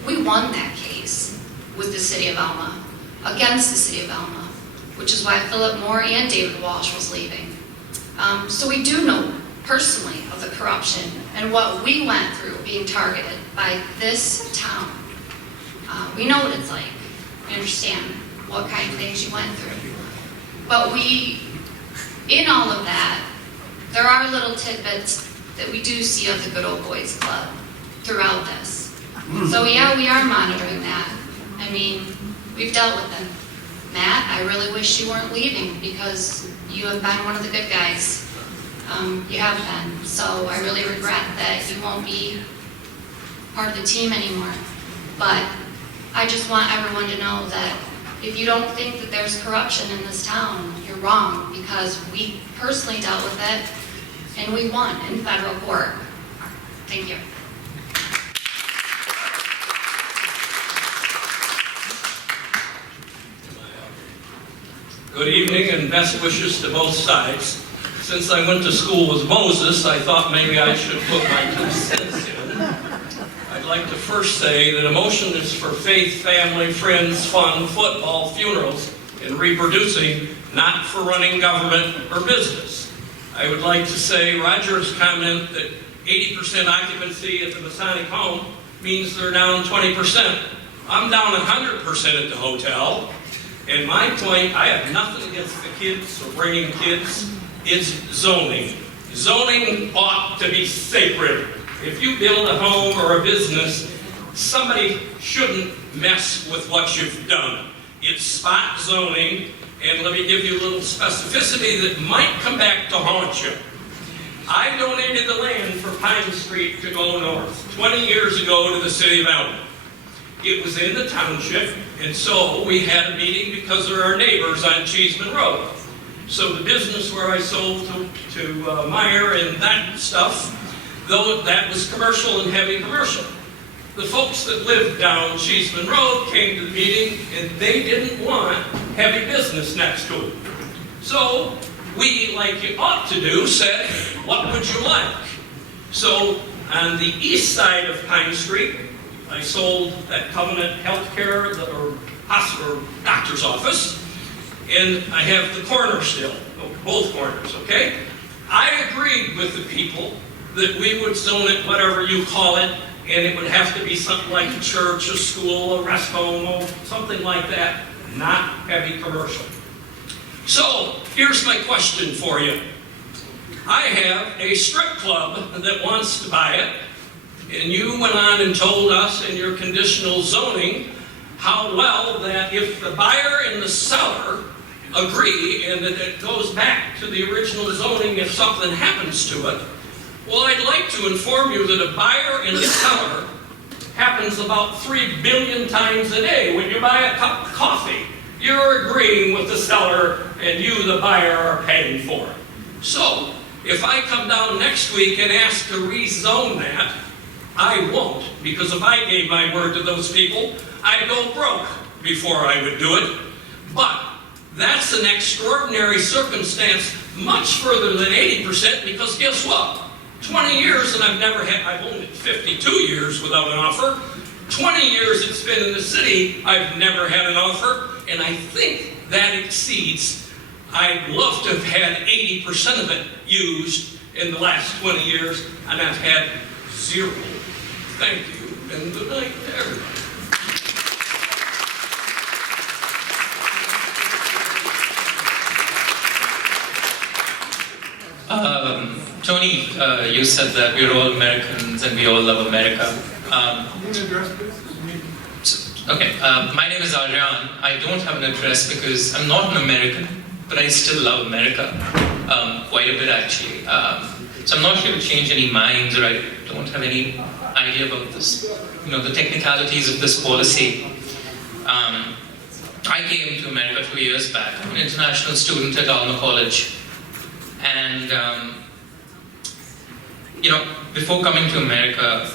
we won that case with the city of Alma, against the city of Alma, which is why Philip Moore and David Walsh was leaving. So we do know personally of the corruption and what we went through being targeted by this town. We know what it's like. We understand what kind of things you went through. But in all of that, there are little tidbits that we do see of the Good Old Boys Club throughout this. So yeah, we are monitoring that. I mean, we've dealt with them. Matt, I really wish you weren't leaving because you have been one of the good guys. You have been. So I really regret that you won't be part of the team anymore. But I just want everyone to know that if you don't think that there's corruption in this town, you're wrong, because we personally dealt with it and we won in federal court. Thank you. Good evening and best wishes to both sides. Since I went to school with Moses, I thought maybe I should put my 2 cents in. I'd like to first say that a motion is for faith, family, friends, fun, football, funerals, and reproducing, not for running government or business. I would like to say Roger's comment that 80% occupancy at the Masonic home means they're down 20%. I'm down 100% at the hotel. And my point, I have nothing against the kids or bringing kids. It's zoning. Zoning ought to be sacred. If you build a home or a business, somebody shouldn't mess with what you've done. It's spot zoning, and let me give you a little specificity that might come back to haunt you. I donated the land for Pine Street to go north 20 years ago to the city of Alma. It was in the township, and so we had a meeting because they're our neighbors on Cheeseman Road. So the business where I sold to Meyer and that stuff, though that was commercial and heavy commercial. The folks that lived down Cheeseman Road came to the meeting and they didn't want heavy business next to them. So we, like you ought to do, said, what would you like? So on the east side of Pine Street, I sold that Covenant Healthcare or hospital doctor's office, and I have the corner still, both corners, okay? I agreed with the people that we would zone it whatever you call it, and it would have to be something like a church, a school, a rest home, or something like that, not heavy commercial. So, here's my question for you. I have a strip club that wants to buy it, and you went on and told us in your conditional zoning how well that if the buyer and the seller agree and that it goes back to the original zoning if something happens to it. Well, I'd like to inform you that a buyer and a seller happens about 3 billion times a day. When you buy a cup of coffee, you're agreeing with the seller and you, the buyer, are paying for it. So, if I come down next week and ask to rezone that, I won't, because if I gave my word to those people, I'd go broke before I would do it. But that's an extraordinary circumstance, much further than 80%, because guess what? 20 years and I've owned it 52 years without an offer. 20 years it's been in the city, I've never had an offer, and I think that exceeds. I'd love to have had 80% of it used in the last 20 years, and I've had 0. Thank you, and good night to everybody. Tony, you said that we're all Americans and we all love America. Okay, my name is Aryan. I don't have an address because I'm not an American, but I still love America quite a bit actually. So I'm not here to change any minds, or I don't have any idea about this, the technicalities of this policy. I I came to America 2 years back. I'm an international student at Alma College. And, before coming to America,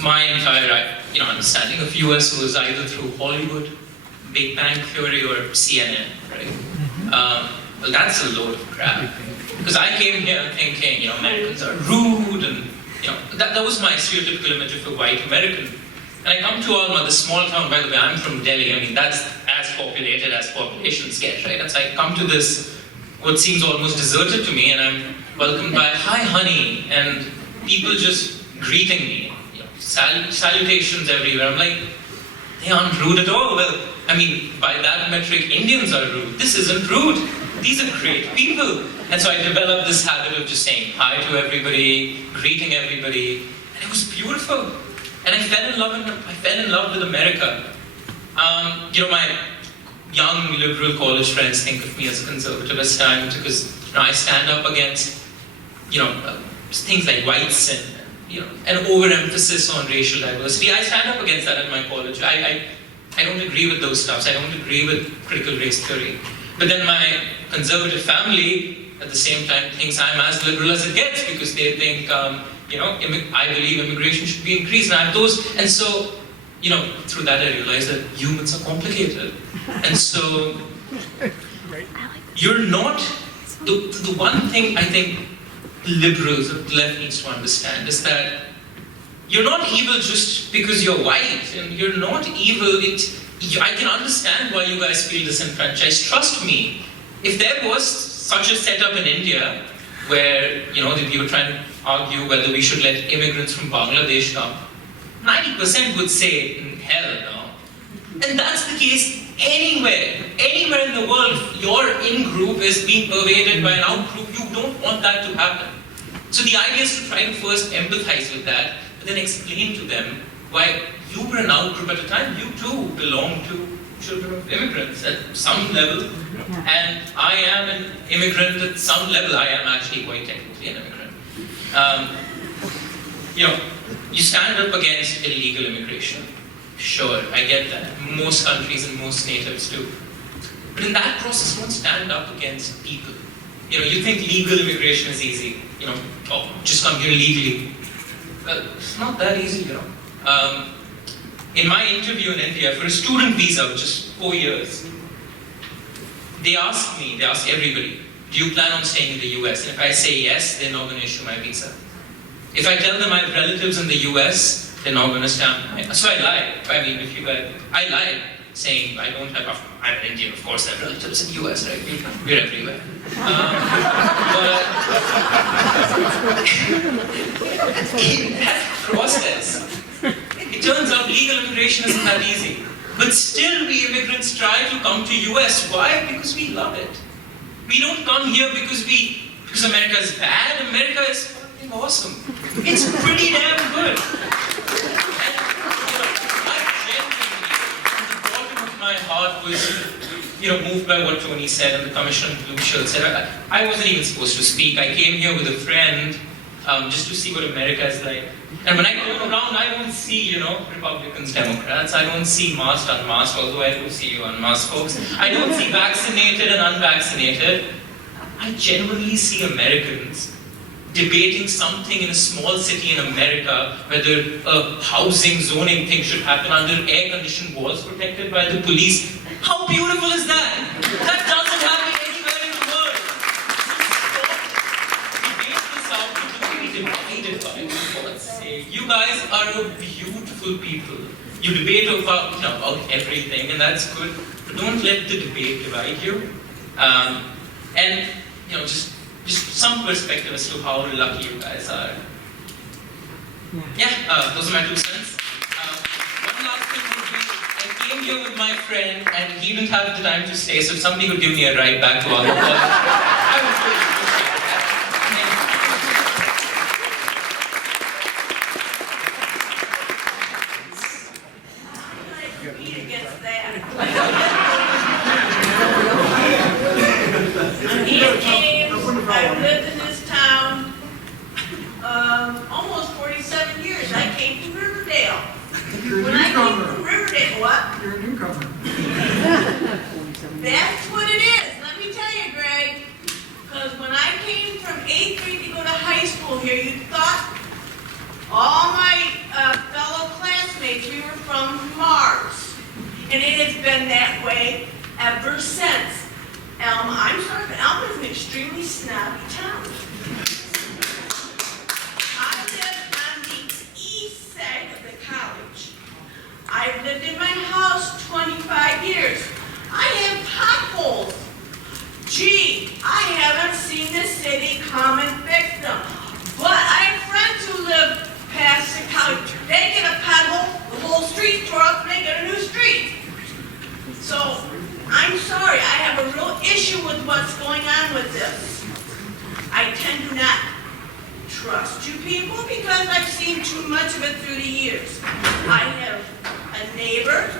my entire, understanding of US was either through Hollywood, Big Bang Theory, or CNN, right? Well, that's a load of crap. Because I came here thinking, Americans are rude, and, that was my stereotypical image of a white American. And I come to Alma, the small town, by the way, I'm from Delhi, I mean, that's as populated as populations get, right? And so I come to this, what seems almost deserted to me, and I'm welcomed by, hi honey, and people just greeting me, salutations everywhere. I'm like, they aren't rude at all. Well, I mean, by that metric, Indians are rude. This isn't rude. These are great people. And so I developed this habit of just saying hi to everybody, greeting everybody, and it was beautiful. And I fell in love with America. My young liberal college friends think of me as a conservativist because I stand up against things like white sin, an overemphasis on racial diversity. I stand up against that in my college. I don't agree with those stuffs. I don't agree with critical race theory. But then my conservative family, at the same time, thinks I'm as liberal as it gets because they think, I believe immigration should be increased. And I have those, and so, through that I realized that humans are complicated. And so, you're not, the one thing I think liberals or the left needs to understand is that you're not evil just because you're white, and you're not evil. I can understand why you guys feel disenfranchised. Trust me, if there was such a setup in India where we were trying to argue whether we should let immigrants from Bangladesh come, 90% would say, hell no. And that's the case anywhere in the world. Your in-group is being pervaded by an out-group. You don't want that to happen. So the idea is to try to first empathize with that, but then explain to them why you were an out-group at a time. You too belong to children of immigrants at some level, and I am an immigrant at some level. I am actually quite technically an immigrant. You stand up against illegal immigration. Sure, I get that. Most countries and most natives do. But in that process, don't stand up against people. You think legal immigration is easy. Just come here legally. Well, it's not that easy, In my interview in India, for a student visa, which is 4 years, they asked everybody, do you plan on staying in the US? And if I say yes, they're not going to issue my visa. If I tell them I have relatives in the US, they're not going to stamp my... So I lie. I lie, saying I'm an Indian, of course, I have relatives in the US, right? We're everywhere. In that process, it turns out legal immigration isn't that easy. But still, we immigrants try to come to US. Why? Because we love it. We don't come here because America is bad. America is fucking awesome. It's pretty damn good. My heart was, moved by what Tony said and the Commissioner in Blue Shirt said. I wasn't even supposed to speak. I came here with a friend just to see what America is like. And when I go around, I don't see, Republicans, Democrats. I don't see masked, unmasked, although I do see you unmasked folks. I don't see vaccinated and unvaccinated. I genuinely see Americans debating something in a small city in America, whether a housing zoning thing should happen under air-conditioned walls protected by the police. How beautiful is that? That doesn't happen anywhere in the world. Debate this out, don't be divided by it, for God's sake. You guys are a beautiful people. You debate about everything, and that's good, but don't let the debate divide you. Just some perspective as to how lucky you guys are. Those are my 2 cents. One last thing would be, I came here with my friend and he didn't have the time to stay, so if somebody could give me a ride back to Alma College, I would really appreciate I've lived in this town almost 47 years. I came from Riverdale. When I came from Riverdale, what? You're a newcomer. been that way ever since. Alma, I'm sorry, but Alma is an extremely snobby town. I live on the east side of the college. I've lived in my house 25 years. I have potholes. Gee, I haven't seen the city come and fix them. But I have friends who live past the college. They get a pothole, the whole street tore up, and they get a new street. So, I'm sorry, I have a real issue with what's going on with this. I tend to not trust you people because I've seen too much of it through the years. I have a neighbor,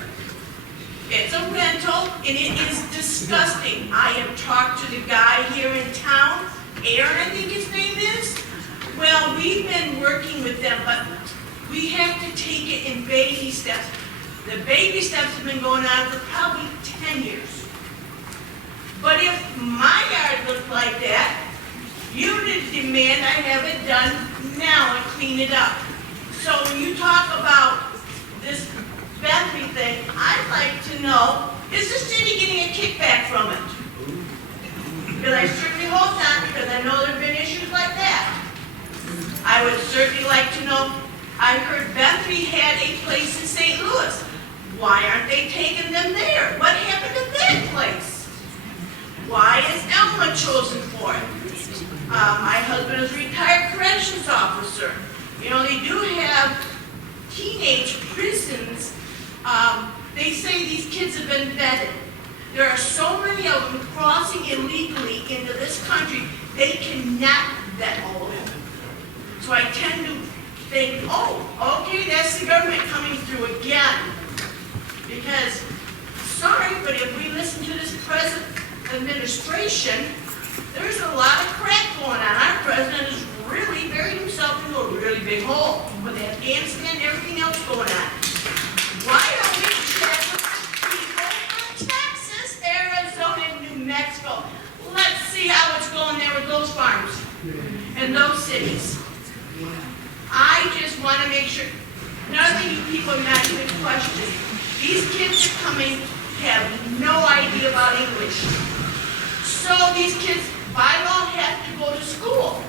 it's a rental, and it is disgusting. I have talked to the guy here in town, Aaron, I think his name is. Well, we've been working with them, but we have to take it in baby steps. The baby steps have been going on for probably 10 years. But if my yard looked like that, you would demand I have it done now and clean it up. So when you talk about this Bethany thing, I'd like to know, is the city getting a kickback from it? Because I certainly hope not, because I know there have been issues like that. I would certainly like to know, I heard Bethany had a place in St. Louis. Why aren't they taking them there? What happened to that place? Why is Alma chosen for it? My husband is a retired corrections officer. You know, they do have teenage prisons. They say these kids have been vetted. There are so many of them crossing illegally into this country, they cannot vet all of them. So I tend to think, oh, okay, that's the government coming through again. Because, sorry, but if we listen to this present administration, there's a lot of crap going on. Our president has really buried himself into a really big hole with Afghanistan and everything else going on. Why don't we check with the people from Texas, Arizona, and New Mexico? Let's see how it's going there with those farms and those cities. I just want to make sure none of you people are not even questioning. These kids are coming, have no idea about English. So these kids, by law, have to go to school.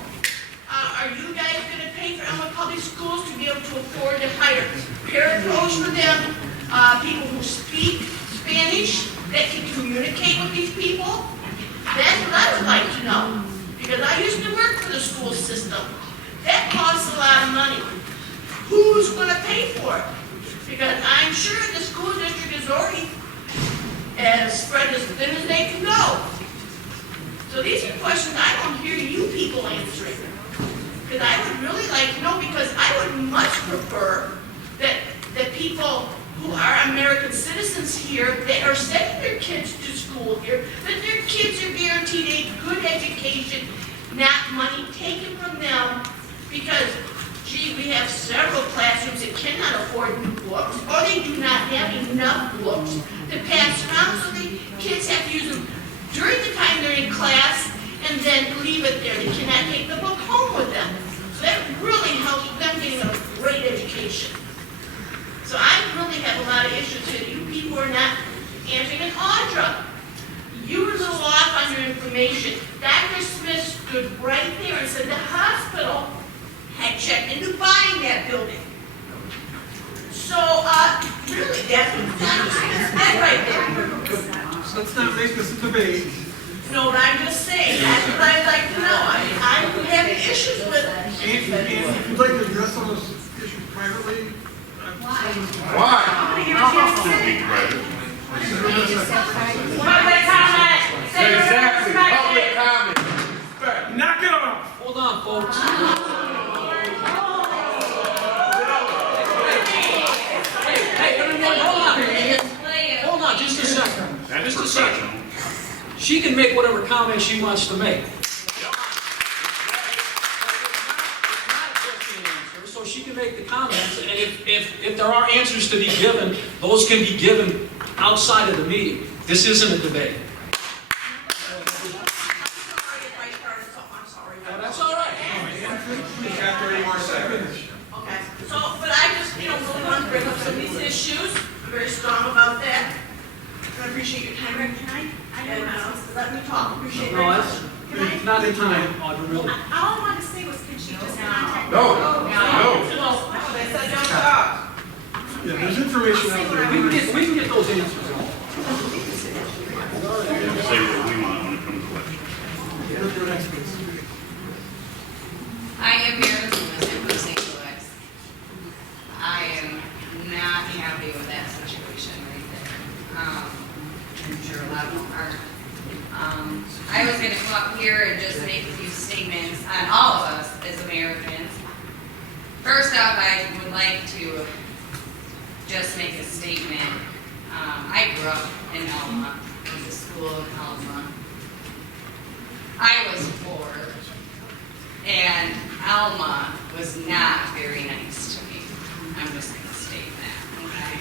Are you guys going to pay for Alma Public Schools to be able to afford to hire parapros for them, people who speak Spanish, that can communicate with these people? That's what I would like to know, because I used to work for the school system. That costs a lot of money. Who's going to pay for it? Because I'm sure the school district is already spread as thin as they can go. So these are questions I don't hear you people answering. Because I would really like to know, because I would much prefer that the people who are American citizens here, that are sending their kids to school here, that their kids are guaranteed a good education, not money taken from them, because, gee, we have several classrooms that cannot afford new books, or they do not have enough books to pass around, so the kids have to use them during the time they're in class, and then leave it there. They cannot take the book home with them. So that really helps them getting a great education. So I really have a lot of issues here. You people are not answering. And Audra, you were a little off on your information. Dr. Smith stood right there and said the hospital had checked into buying that building. So, really, that's what's done right there. Let's not make this a debate. No, but I'm just saying, that's what I'd like to know. I mean, I'm having issues with it. And if you'd like to address those issues privately, Why? Public comment! Exactly, public comment. knock it off. Hold on, folks. Hey, everyone, hold on, just a second. Just a second. She can make whatever comment she wants to make. So she can make the comments, and if there are answers to be given, those can be given outside of the meeting. This isn't a debate. That's all right. Okay, so, but I just, really want to bring up some of these issues. I'm very strong about that. I appreciate your time. Can I let me talk. Appreciate your No, time. that's, Can I? it's not in time, Audra, really. All I wanted to say was, can she just contact? No. They said don't talk. Yeah, there's information out there. We can get those answers. Say what we want when it comes to elections. Your next, please. I am Meredith Loomis, I'm from St. Louis. I am not happy with that situation right there. I'm sure a lot of them aren't. I was gonna come up here and just make a few statements on all of us as Americans. First off, I would like to just make a statement. I grew up in Alma, went to school in Alma. I was poor, and Alma was not very nice to me. I'm just going to state that, okay?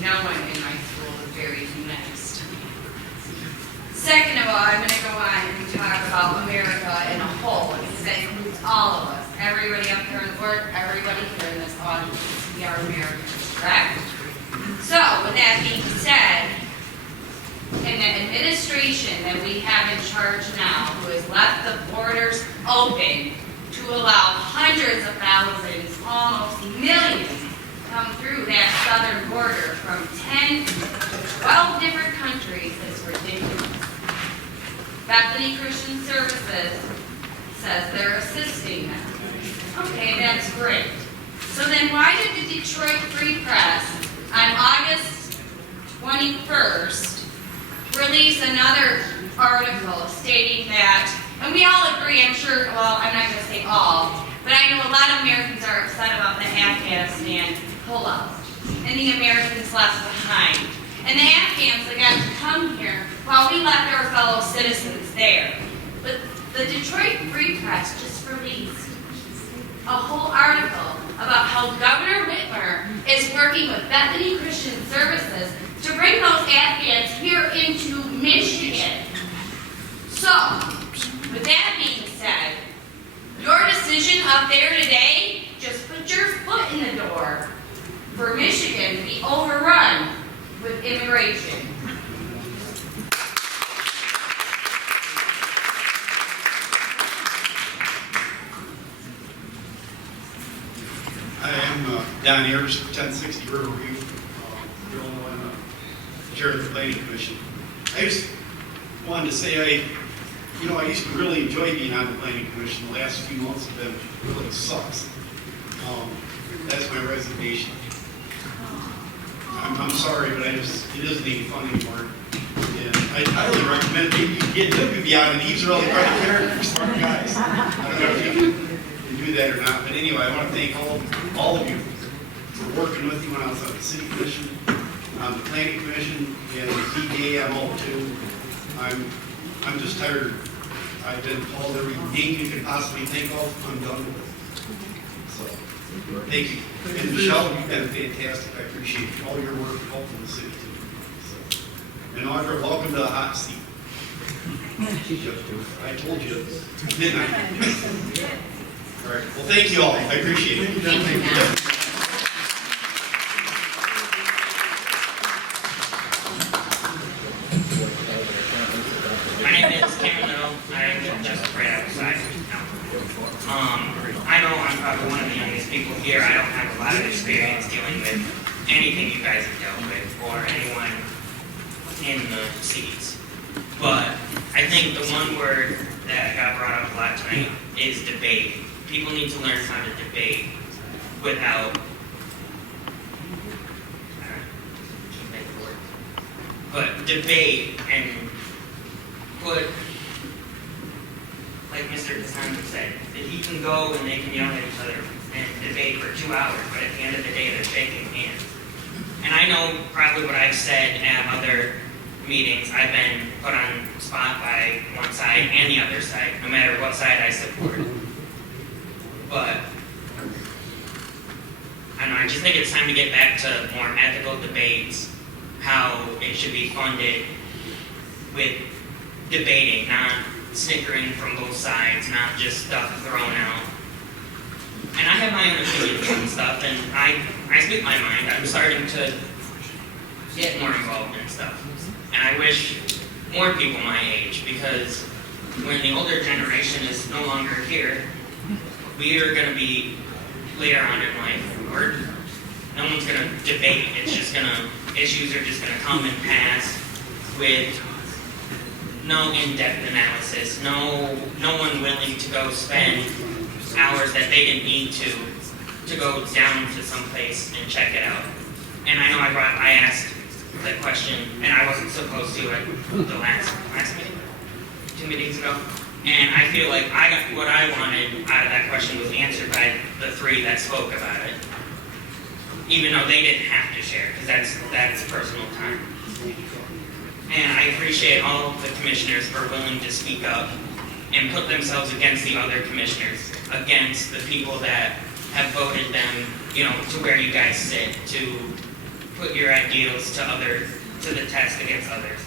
No one in my school was very nice to me. Second of all, I'm going to go on and talk about America in a whole, because that includes all of us. Everybody up here on the board, everybody here in this audience. We are Americans, correct? So, with that being said, in the administration that we have in charge now, who has left the borders open to allow hundreds of thousands, almost millions, come through that southern border from 10 to 12 different countries is ridiculous. Bethany Christian Services says they're assisting them. Okay, that's great. So then why did the Detroit Free Press on August 21st release another article stating that, and we all agree, I'm sure, well, I'm not going to say all, but I know a lot of Americans are upset about the Afghanistan pull-up and the Americans left behind. And the Afghans that got to come here while we left our fellow citizens there. But the Detroit Free Press just released a whole article about how Governor Whitmer is working with Bethany Christian Services to bring those Afghans here into Michigan. So, with that being said, your decision up there today, just put your foot in the door for Michigan to be overrun with immigration. I am Don Ayers, 1060 Riverview, Illinois, Chair of the Planning Commission. I just wanted to say, I used to really enjoy being on the Planning Commission. The last few months have been really sucks. That's my resignation. I'm sorry, but it isn't any fun anymore. And I highly recommend maybe you get him to be on it. He's really quite a character, smart guys. I don't know if you can do that or not. But anyway, I want to thank all of you for working with me when I was on the City Commission, on the Planning Commission, and the PTA. I'm old too. I'm just tired. I've been called every name you can possibly think of. I'm done with it. So, thank you. And Michelle, you've been fantastic. I appreciate all your work and help from the city too. So, and Audra, welcome to the hot seat. I told you, didn't I? All right. Well, thank you all. I appreciate it. Thank you. My name is Cameron Little. I'm just right outside. I know I'm probably one of the youngest people here. I don't have a lot of experience dealing with anything you guys have dealt with or anyone in the seats. But I think the one word that got brought up a lot tonight is debate. People need to learn how to debate without but debate and put, like Mr. DeSantis said, that he can go and they can yell at each other and debate for 2 hours, but at the end of the day, they're shaking hands. And I know probably what I've said at other meetings, I've been put on spot by one side and the other side, no matter what side I support. But I don't know, I just think it's time to get back to more ethical debates, how it should be funded with debating, not snickering from both sides, not just stuff thrown out. And I have my own opinions on stuff, and I speak my mind. I'm starting to get more involved in stuff. And I wish more people my age, because when the older generation is no longer here, we are going to be later on in life, or no one's going to debate. It's just going to, issues are just going to come and pass with no in-depth analysis, no one willing to go spend hours that they didn't need to go down to some place and check it out. And I know I asked that question, and I wasn't supposed to at the last meeting, 2 meetings ago. And I feel like I got what I wanted out of that question was answered by the 3 that spoke about it, even though they didn't have to share, because that's personal time. And I appreciate all the commissioners for willing to speak up and put themselves against the other commissioners, against the people that have voted them, to where you guys sit, to put your ideals to the test against others.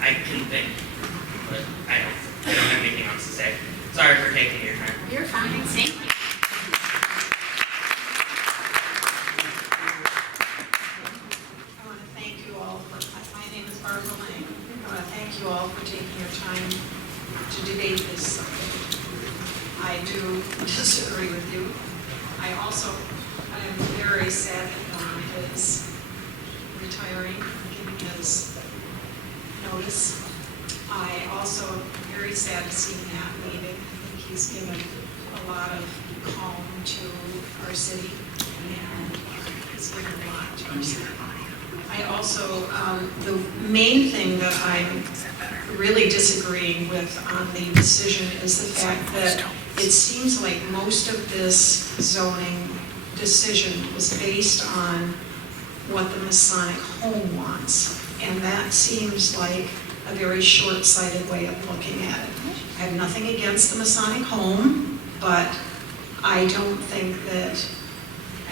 I can think, but I don't have anything else to say. Sorry for taking your time. You're fine, thank you. I want to thank you all my name is Barbara Lang. I want to thank you all for taking your time to debate this subject. I do disagree with you. I am very sad that Don is retiring, giving his notice. I also am very sad to see Matt leaving. I think he's given a lot of calm to our city, and he's given a lot to our city. I also, the main thing that I'm really disagreeing with on the decision is the fact that it seems like most of this zoning decision was based on what the Masonic home wants. And that seems like a very short-sighted way of looking at it. I have nothing against the Masonic home, but I don't think that,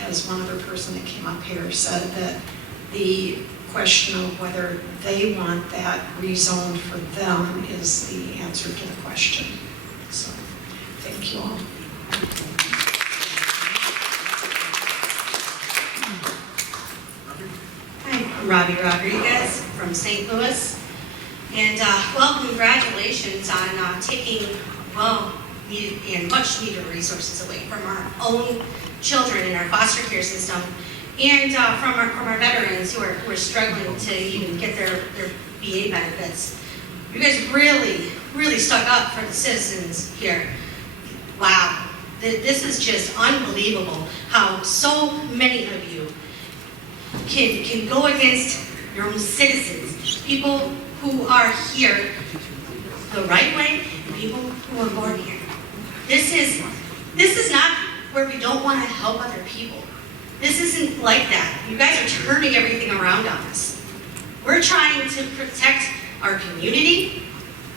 as one other person that came up here said, that the question of whether they want that rezoned for them is the answer to the question. So, thank you all. I'm Robbie Rodriguez from St. Louis. And well, congratulations on taking well-needed and much-needed resources away from our own children in our foster care system, and from our veterans who are struggling to even get their VA benefits. You guys really stuck up for the citizens here. Wow, this is just unbelievable how so many of you can go against your own citizens, people who are here the right way, and people who are born here. This is not where we don't want to help other people. This isn't like that. You guys are turning everything around on us. We're trying to protect our community.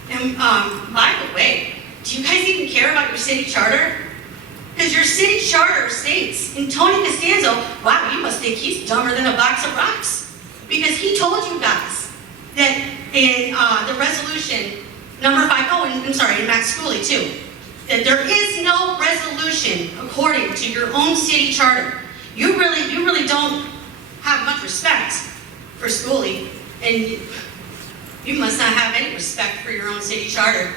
And by the way, do you guys even care about your city charter? Because your city charter states, and Tony Costanzo, wow, you must think he's dumber than a box of rocks. Because he told you guys that in the resolution number 5, I'm sorry, in Max Schooley too, that there is no resolution according to your own city charter. You really don't have much respect for Schooley, and you must not have any respect for your own city charter.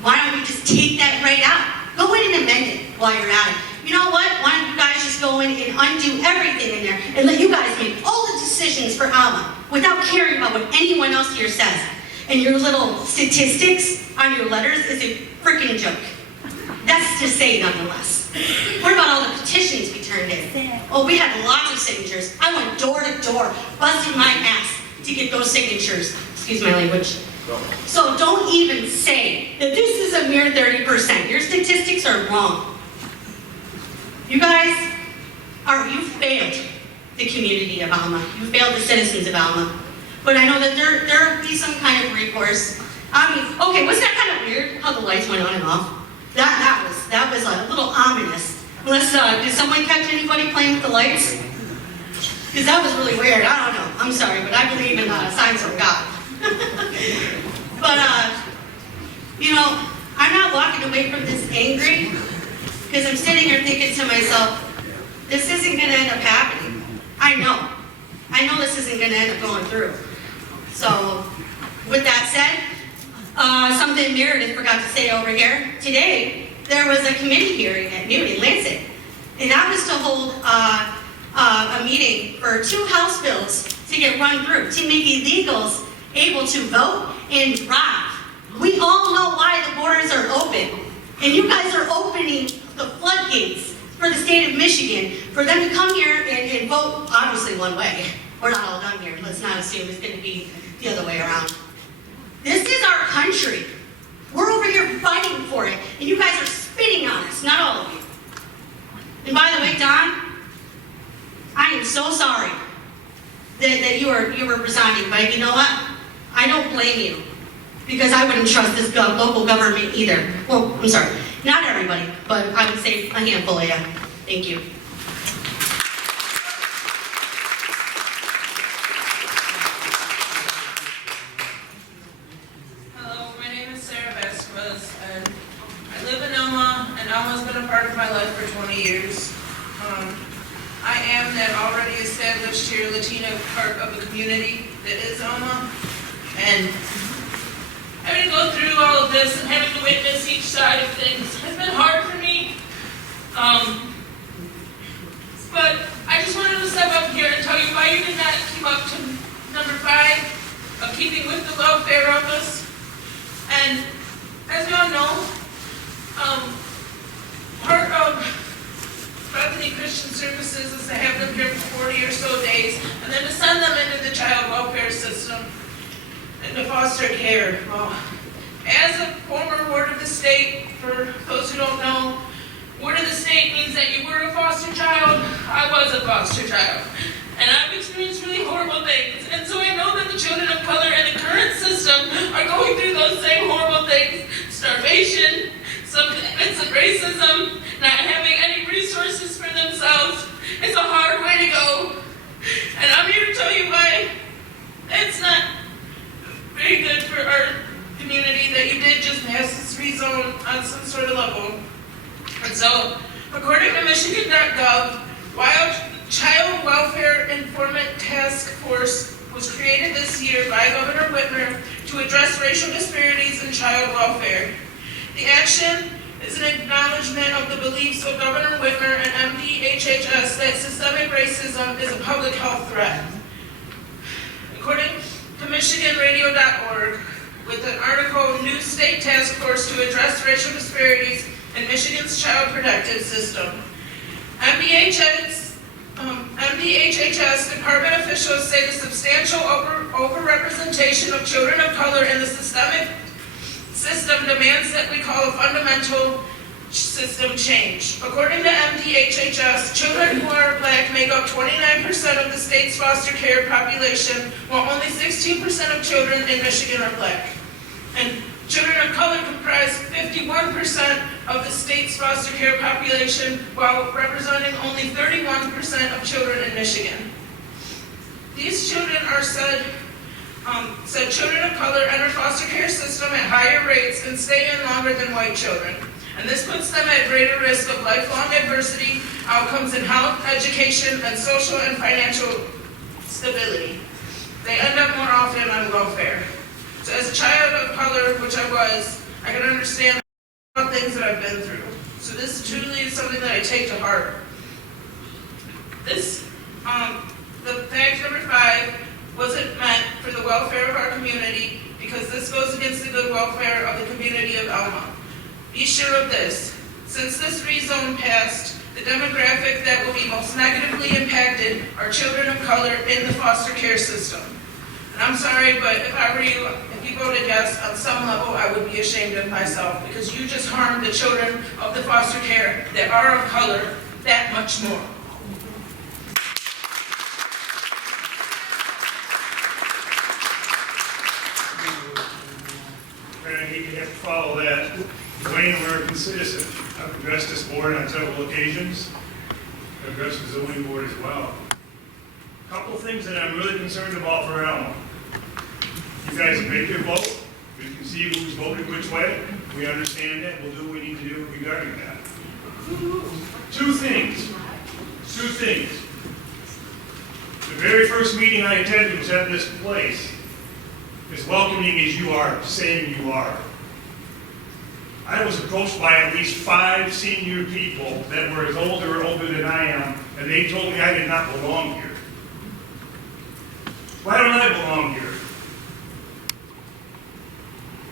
Why don't we just take that right out? Go in and amend it while you're at it. You know what? Why don't you guys just go in and undo everything in there and let you guys make all the decisions for Alma without caring about what anyone else here says. And your little statistics on your letters is a freaking joke. That's to say nonetheless. What about all the petitions we turned in? Oh, we had lots of signatures. I went door to door, busting my ass to get those signatures. Excuse my language. So don't even say that this is a mere 30%. Your statistics are wrong. You guys you failed the community of Alma. You failed the citizens of Alma. But I know that there will be some kind of recourse. I mean, okay, wasn't that kind of weird how the lights went on and off? That was a little ominous. Unless, did someone catch anybody playing with the lights? Because that was really weird. I don't know. I'm sorry, but I believe in signs from God. But, I'm not walking away from this angry, because I'm sitting here thinking to myself, this isn't going to end up happening. I know. I know this isn't gonna end up going through. So, with that said, something Meredith forgot to say over here. Today, there was a committee hearing at noon in Lansing. And that was to hold a meeting for 2 House bills to get run through, to make illegals able to vote and drive. We all know why the borders are open. And you guys are opening the floodgates for the state of Michigan, for them to come here and vote, obviously one way. We're not all done here. Let's not assume it's going to be the other way around. This is our country. We're over here fighting for it, and you guys are spitting on us, not all of you. And by the way, Don, I am so sorry that you were resigning, but you know what? I don't blame you, because I wouldn't trust this local government either. Well, I'm sorry, not everybody, but I would say a handful of you. Thank you. Hello, my name is Vasquez, and I live in Alma, and Alma's been a part of my life for 20 years. I am that already established here Latina part of the community that is Alma, and having to go through all of this and having to witness each side of things has been hard for me. But I just wanted to step up here and tell you why you did not keep up to number 5 of keeping with the welfare of us. And as we all know, part of Bethany Christian Services is to have them here for 40 or so days, and then to send them into the child welfare system, into foster care. Well, as a former ward of the state, for those who don't know, ward of the state means that you were a foster child. I was a foster child. And I've experienced really horrible things. And so I know that the children of color in the current system are going through those same horrible things. Starvation, some bits of racism, not having any resources for themselves. It's a hard way to go. And I'm here to tell you why it's not very good for our community that you did just pass this rezone on some sort of level. And so, according to Michigan.gov, Child Welfare Informant Task Force was created this year by Governor Whitmer to address racial disparities in child welfare. The action is an acknowledgement of the beliefs of Governor Whitmer and MDHHS that systemic racism is a public health threat. According to MichiganRadio.org, with an article, New State Task Force to Address Racial Disparities in Michigan's Child Protective System. MDHHS department officials say the substantial overrepresentation of children of color in the systemic system demands that we call a fundamental system change. According to MDHHS, children who are black make up 29% of the state's foster care population, while only 16% of children in Michigan are black. And children of color comprise 51% of the state's foster care population, while representing only 31% of children in Michigan. These children are said children of color enter foster care system at higher rates and stay in longer than white children. And this puts them at greater risk of lifelong adversity, outcomes in health, education, and social and financial stability. They end up more often on welfare. So as a child of color, which I was, I can understand things that I've been through. So this truly is something that I take to heart. This, the fact number 5 wasn't meant for the welfare of our community, because this goes against the good welfare of the community of Alma. Be sure of this. Since this rezone passed, the demographic that will be most negatively impacted are children of color in the foster care system. And I'm sorry, but if I were you, if you voted yes, on some level, I would be ashamed of myself, because you just harmed the children of the foster care that are of color that much more. I hate to have to follow that. Dwayne, American citizen. I've addressed this board on several occasions. I've addressed the zoning board as well. A couple of things that I'm really concerned about for Alma. You guys make your vote. We can see who's voted which way. We understand that. We'll do what we need to do regarding that. Two things. The very first meeting I attended was at this place, as welcoming as you are, saying you are. I was approached by at least 5 senior people that were as older than I am, and they told me I did not belong here. Why don't I belong here?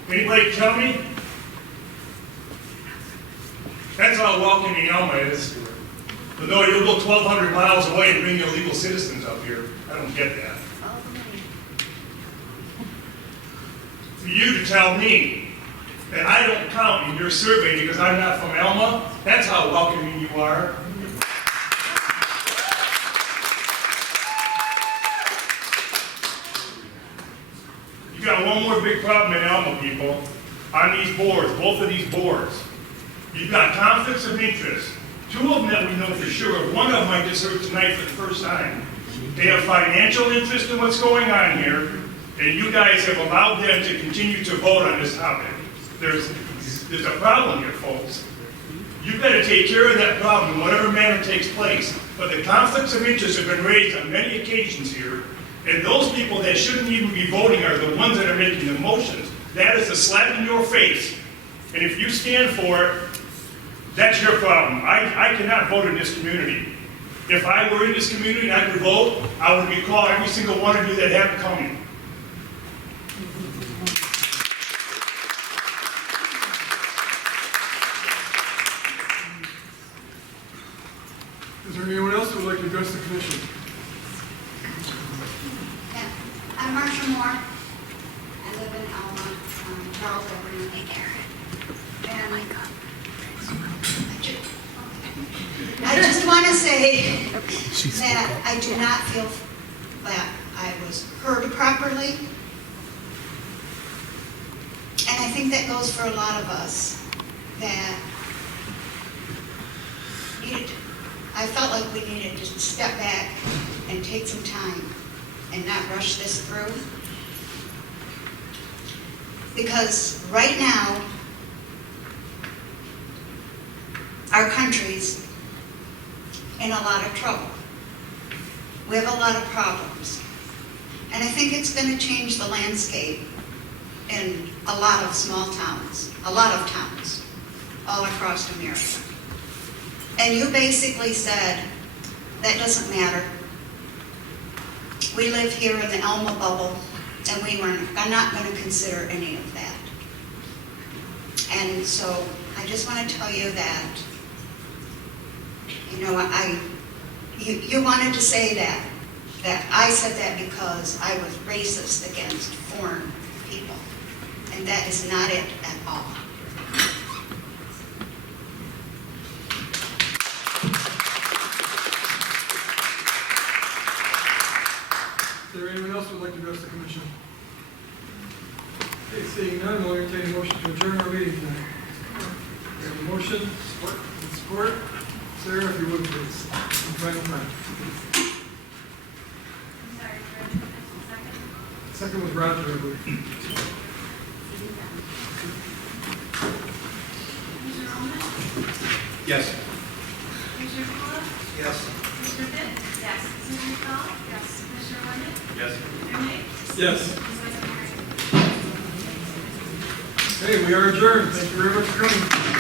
Anybody tell me? That's how welcoming Alma is. But no, you'll go 1,200 miles away and bring illegal citizens up here. I don't get that. For you to tell me that I don't count in your survey because I'm not from Alma, that's how welcoming you are. You got one more big problem in Alma, people. On these boards, both of these boards. You've got conflicts of interest. 2 of them that we know for sure. One of them I just heard tonight for the first time. They have financial interest in what's going on here, and you guys have allowed them to continue to vote on this topic. There's a problem here, folks. You've got to take care of that problem in whatever manner takes place. But the conflicts of interest have been raised on many occasions here, and those people that shouldn't even be voting are the ones that are making the motions. That is a slap in your face. And if you stand for it, that's your problem. I cannot vote in this community. If I were in this community and I could vote, I would recall every single one of you that have coming. Is there anyone else who would like to address the commission? Yeah, I'm Marsha Moore. I live in Alma, Charles Everett area. And I just want to say that I do not feel that I was heard properly. And I think that goes for a lot of us that I felt like we needed to step back and take some time and not rush this through. Because right now, our country's in a lot of trouble. We have a lot of problems. And I think it's going to change the landscape in a lot of small towns, a lot of towns, all across America. And you basically said, that doesn't matter. We live here in the Alma bubble, and I'm not going to consider any of that. And so I just want to tell you that, you know, you wanted to say that I said that because I was racist against foreign people. And that is not it at all. Is there anyone else who would like to address the commission? Okay, seeing none, we'll entertain a motion to adjourn our meeting tonight. We have a motion, support. Sarah, if you would, please. Final time. Second was Roger, I believe. Yes. Commissioner Kula? Yes. Commissioner Vitt? Yes. Commissioner Stahl? Yes. Commissioner London? Yes. Mayor May? Yes. Ms. Vice Mayor? Okay, we are adjourned. Thank you very much for coming.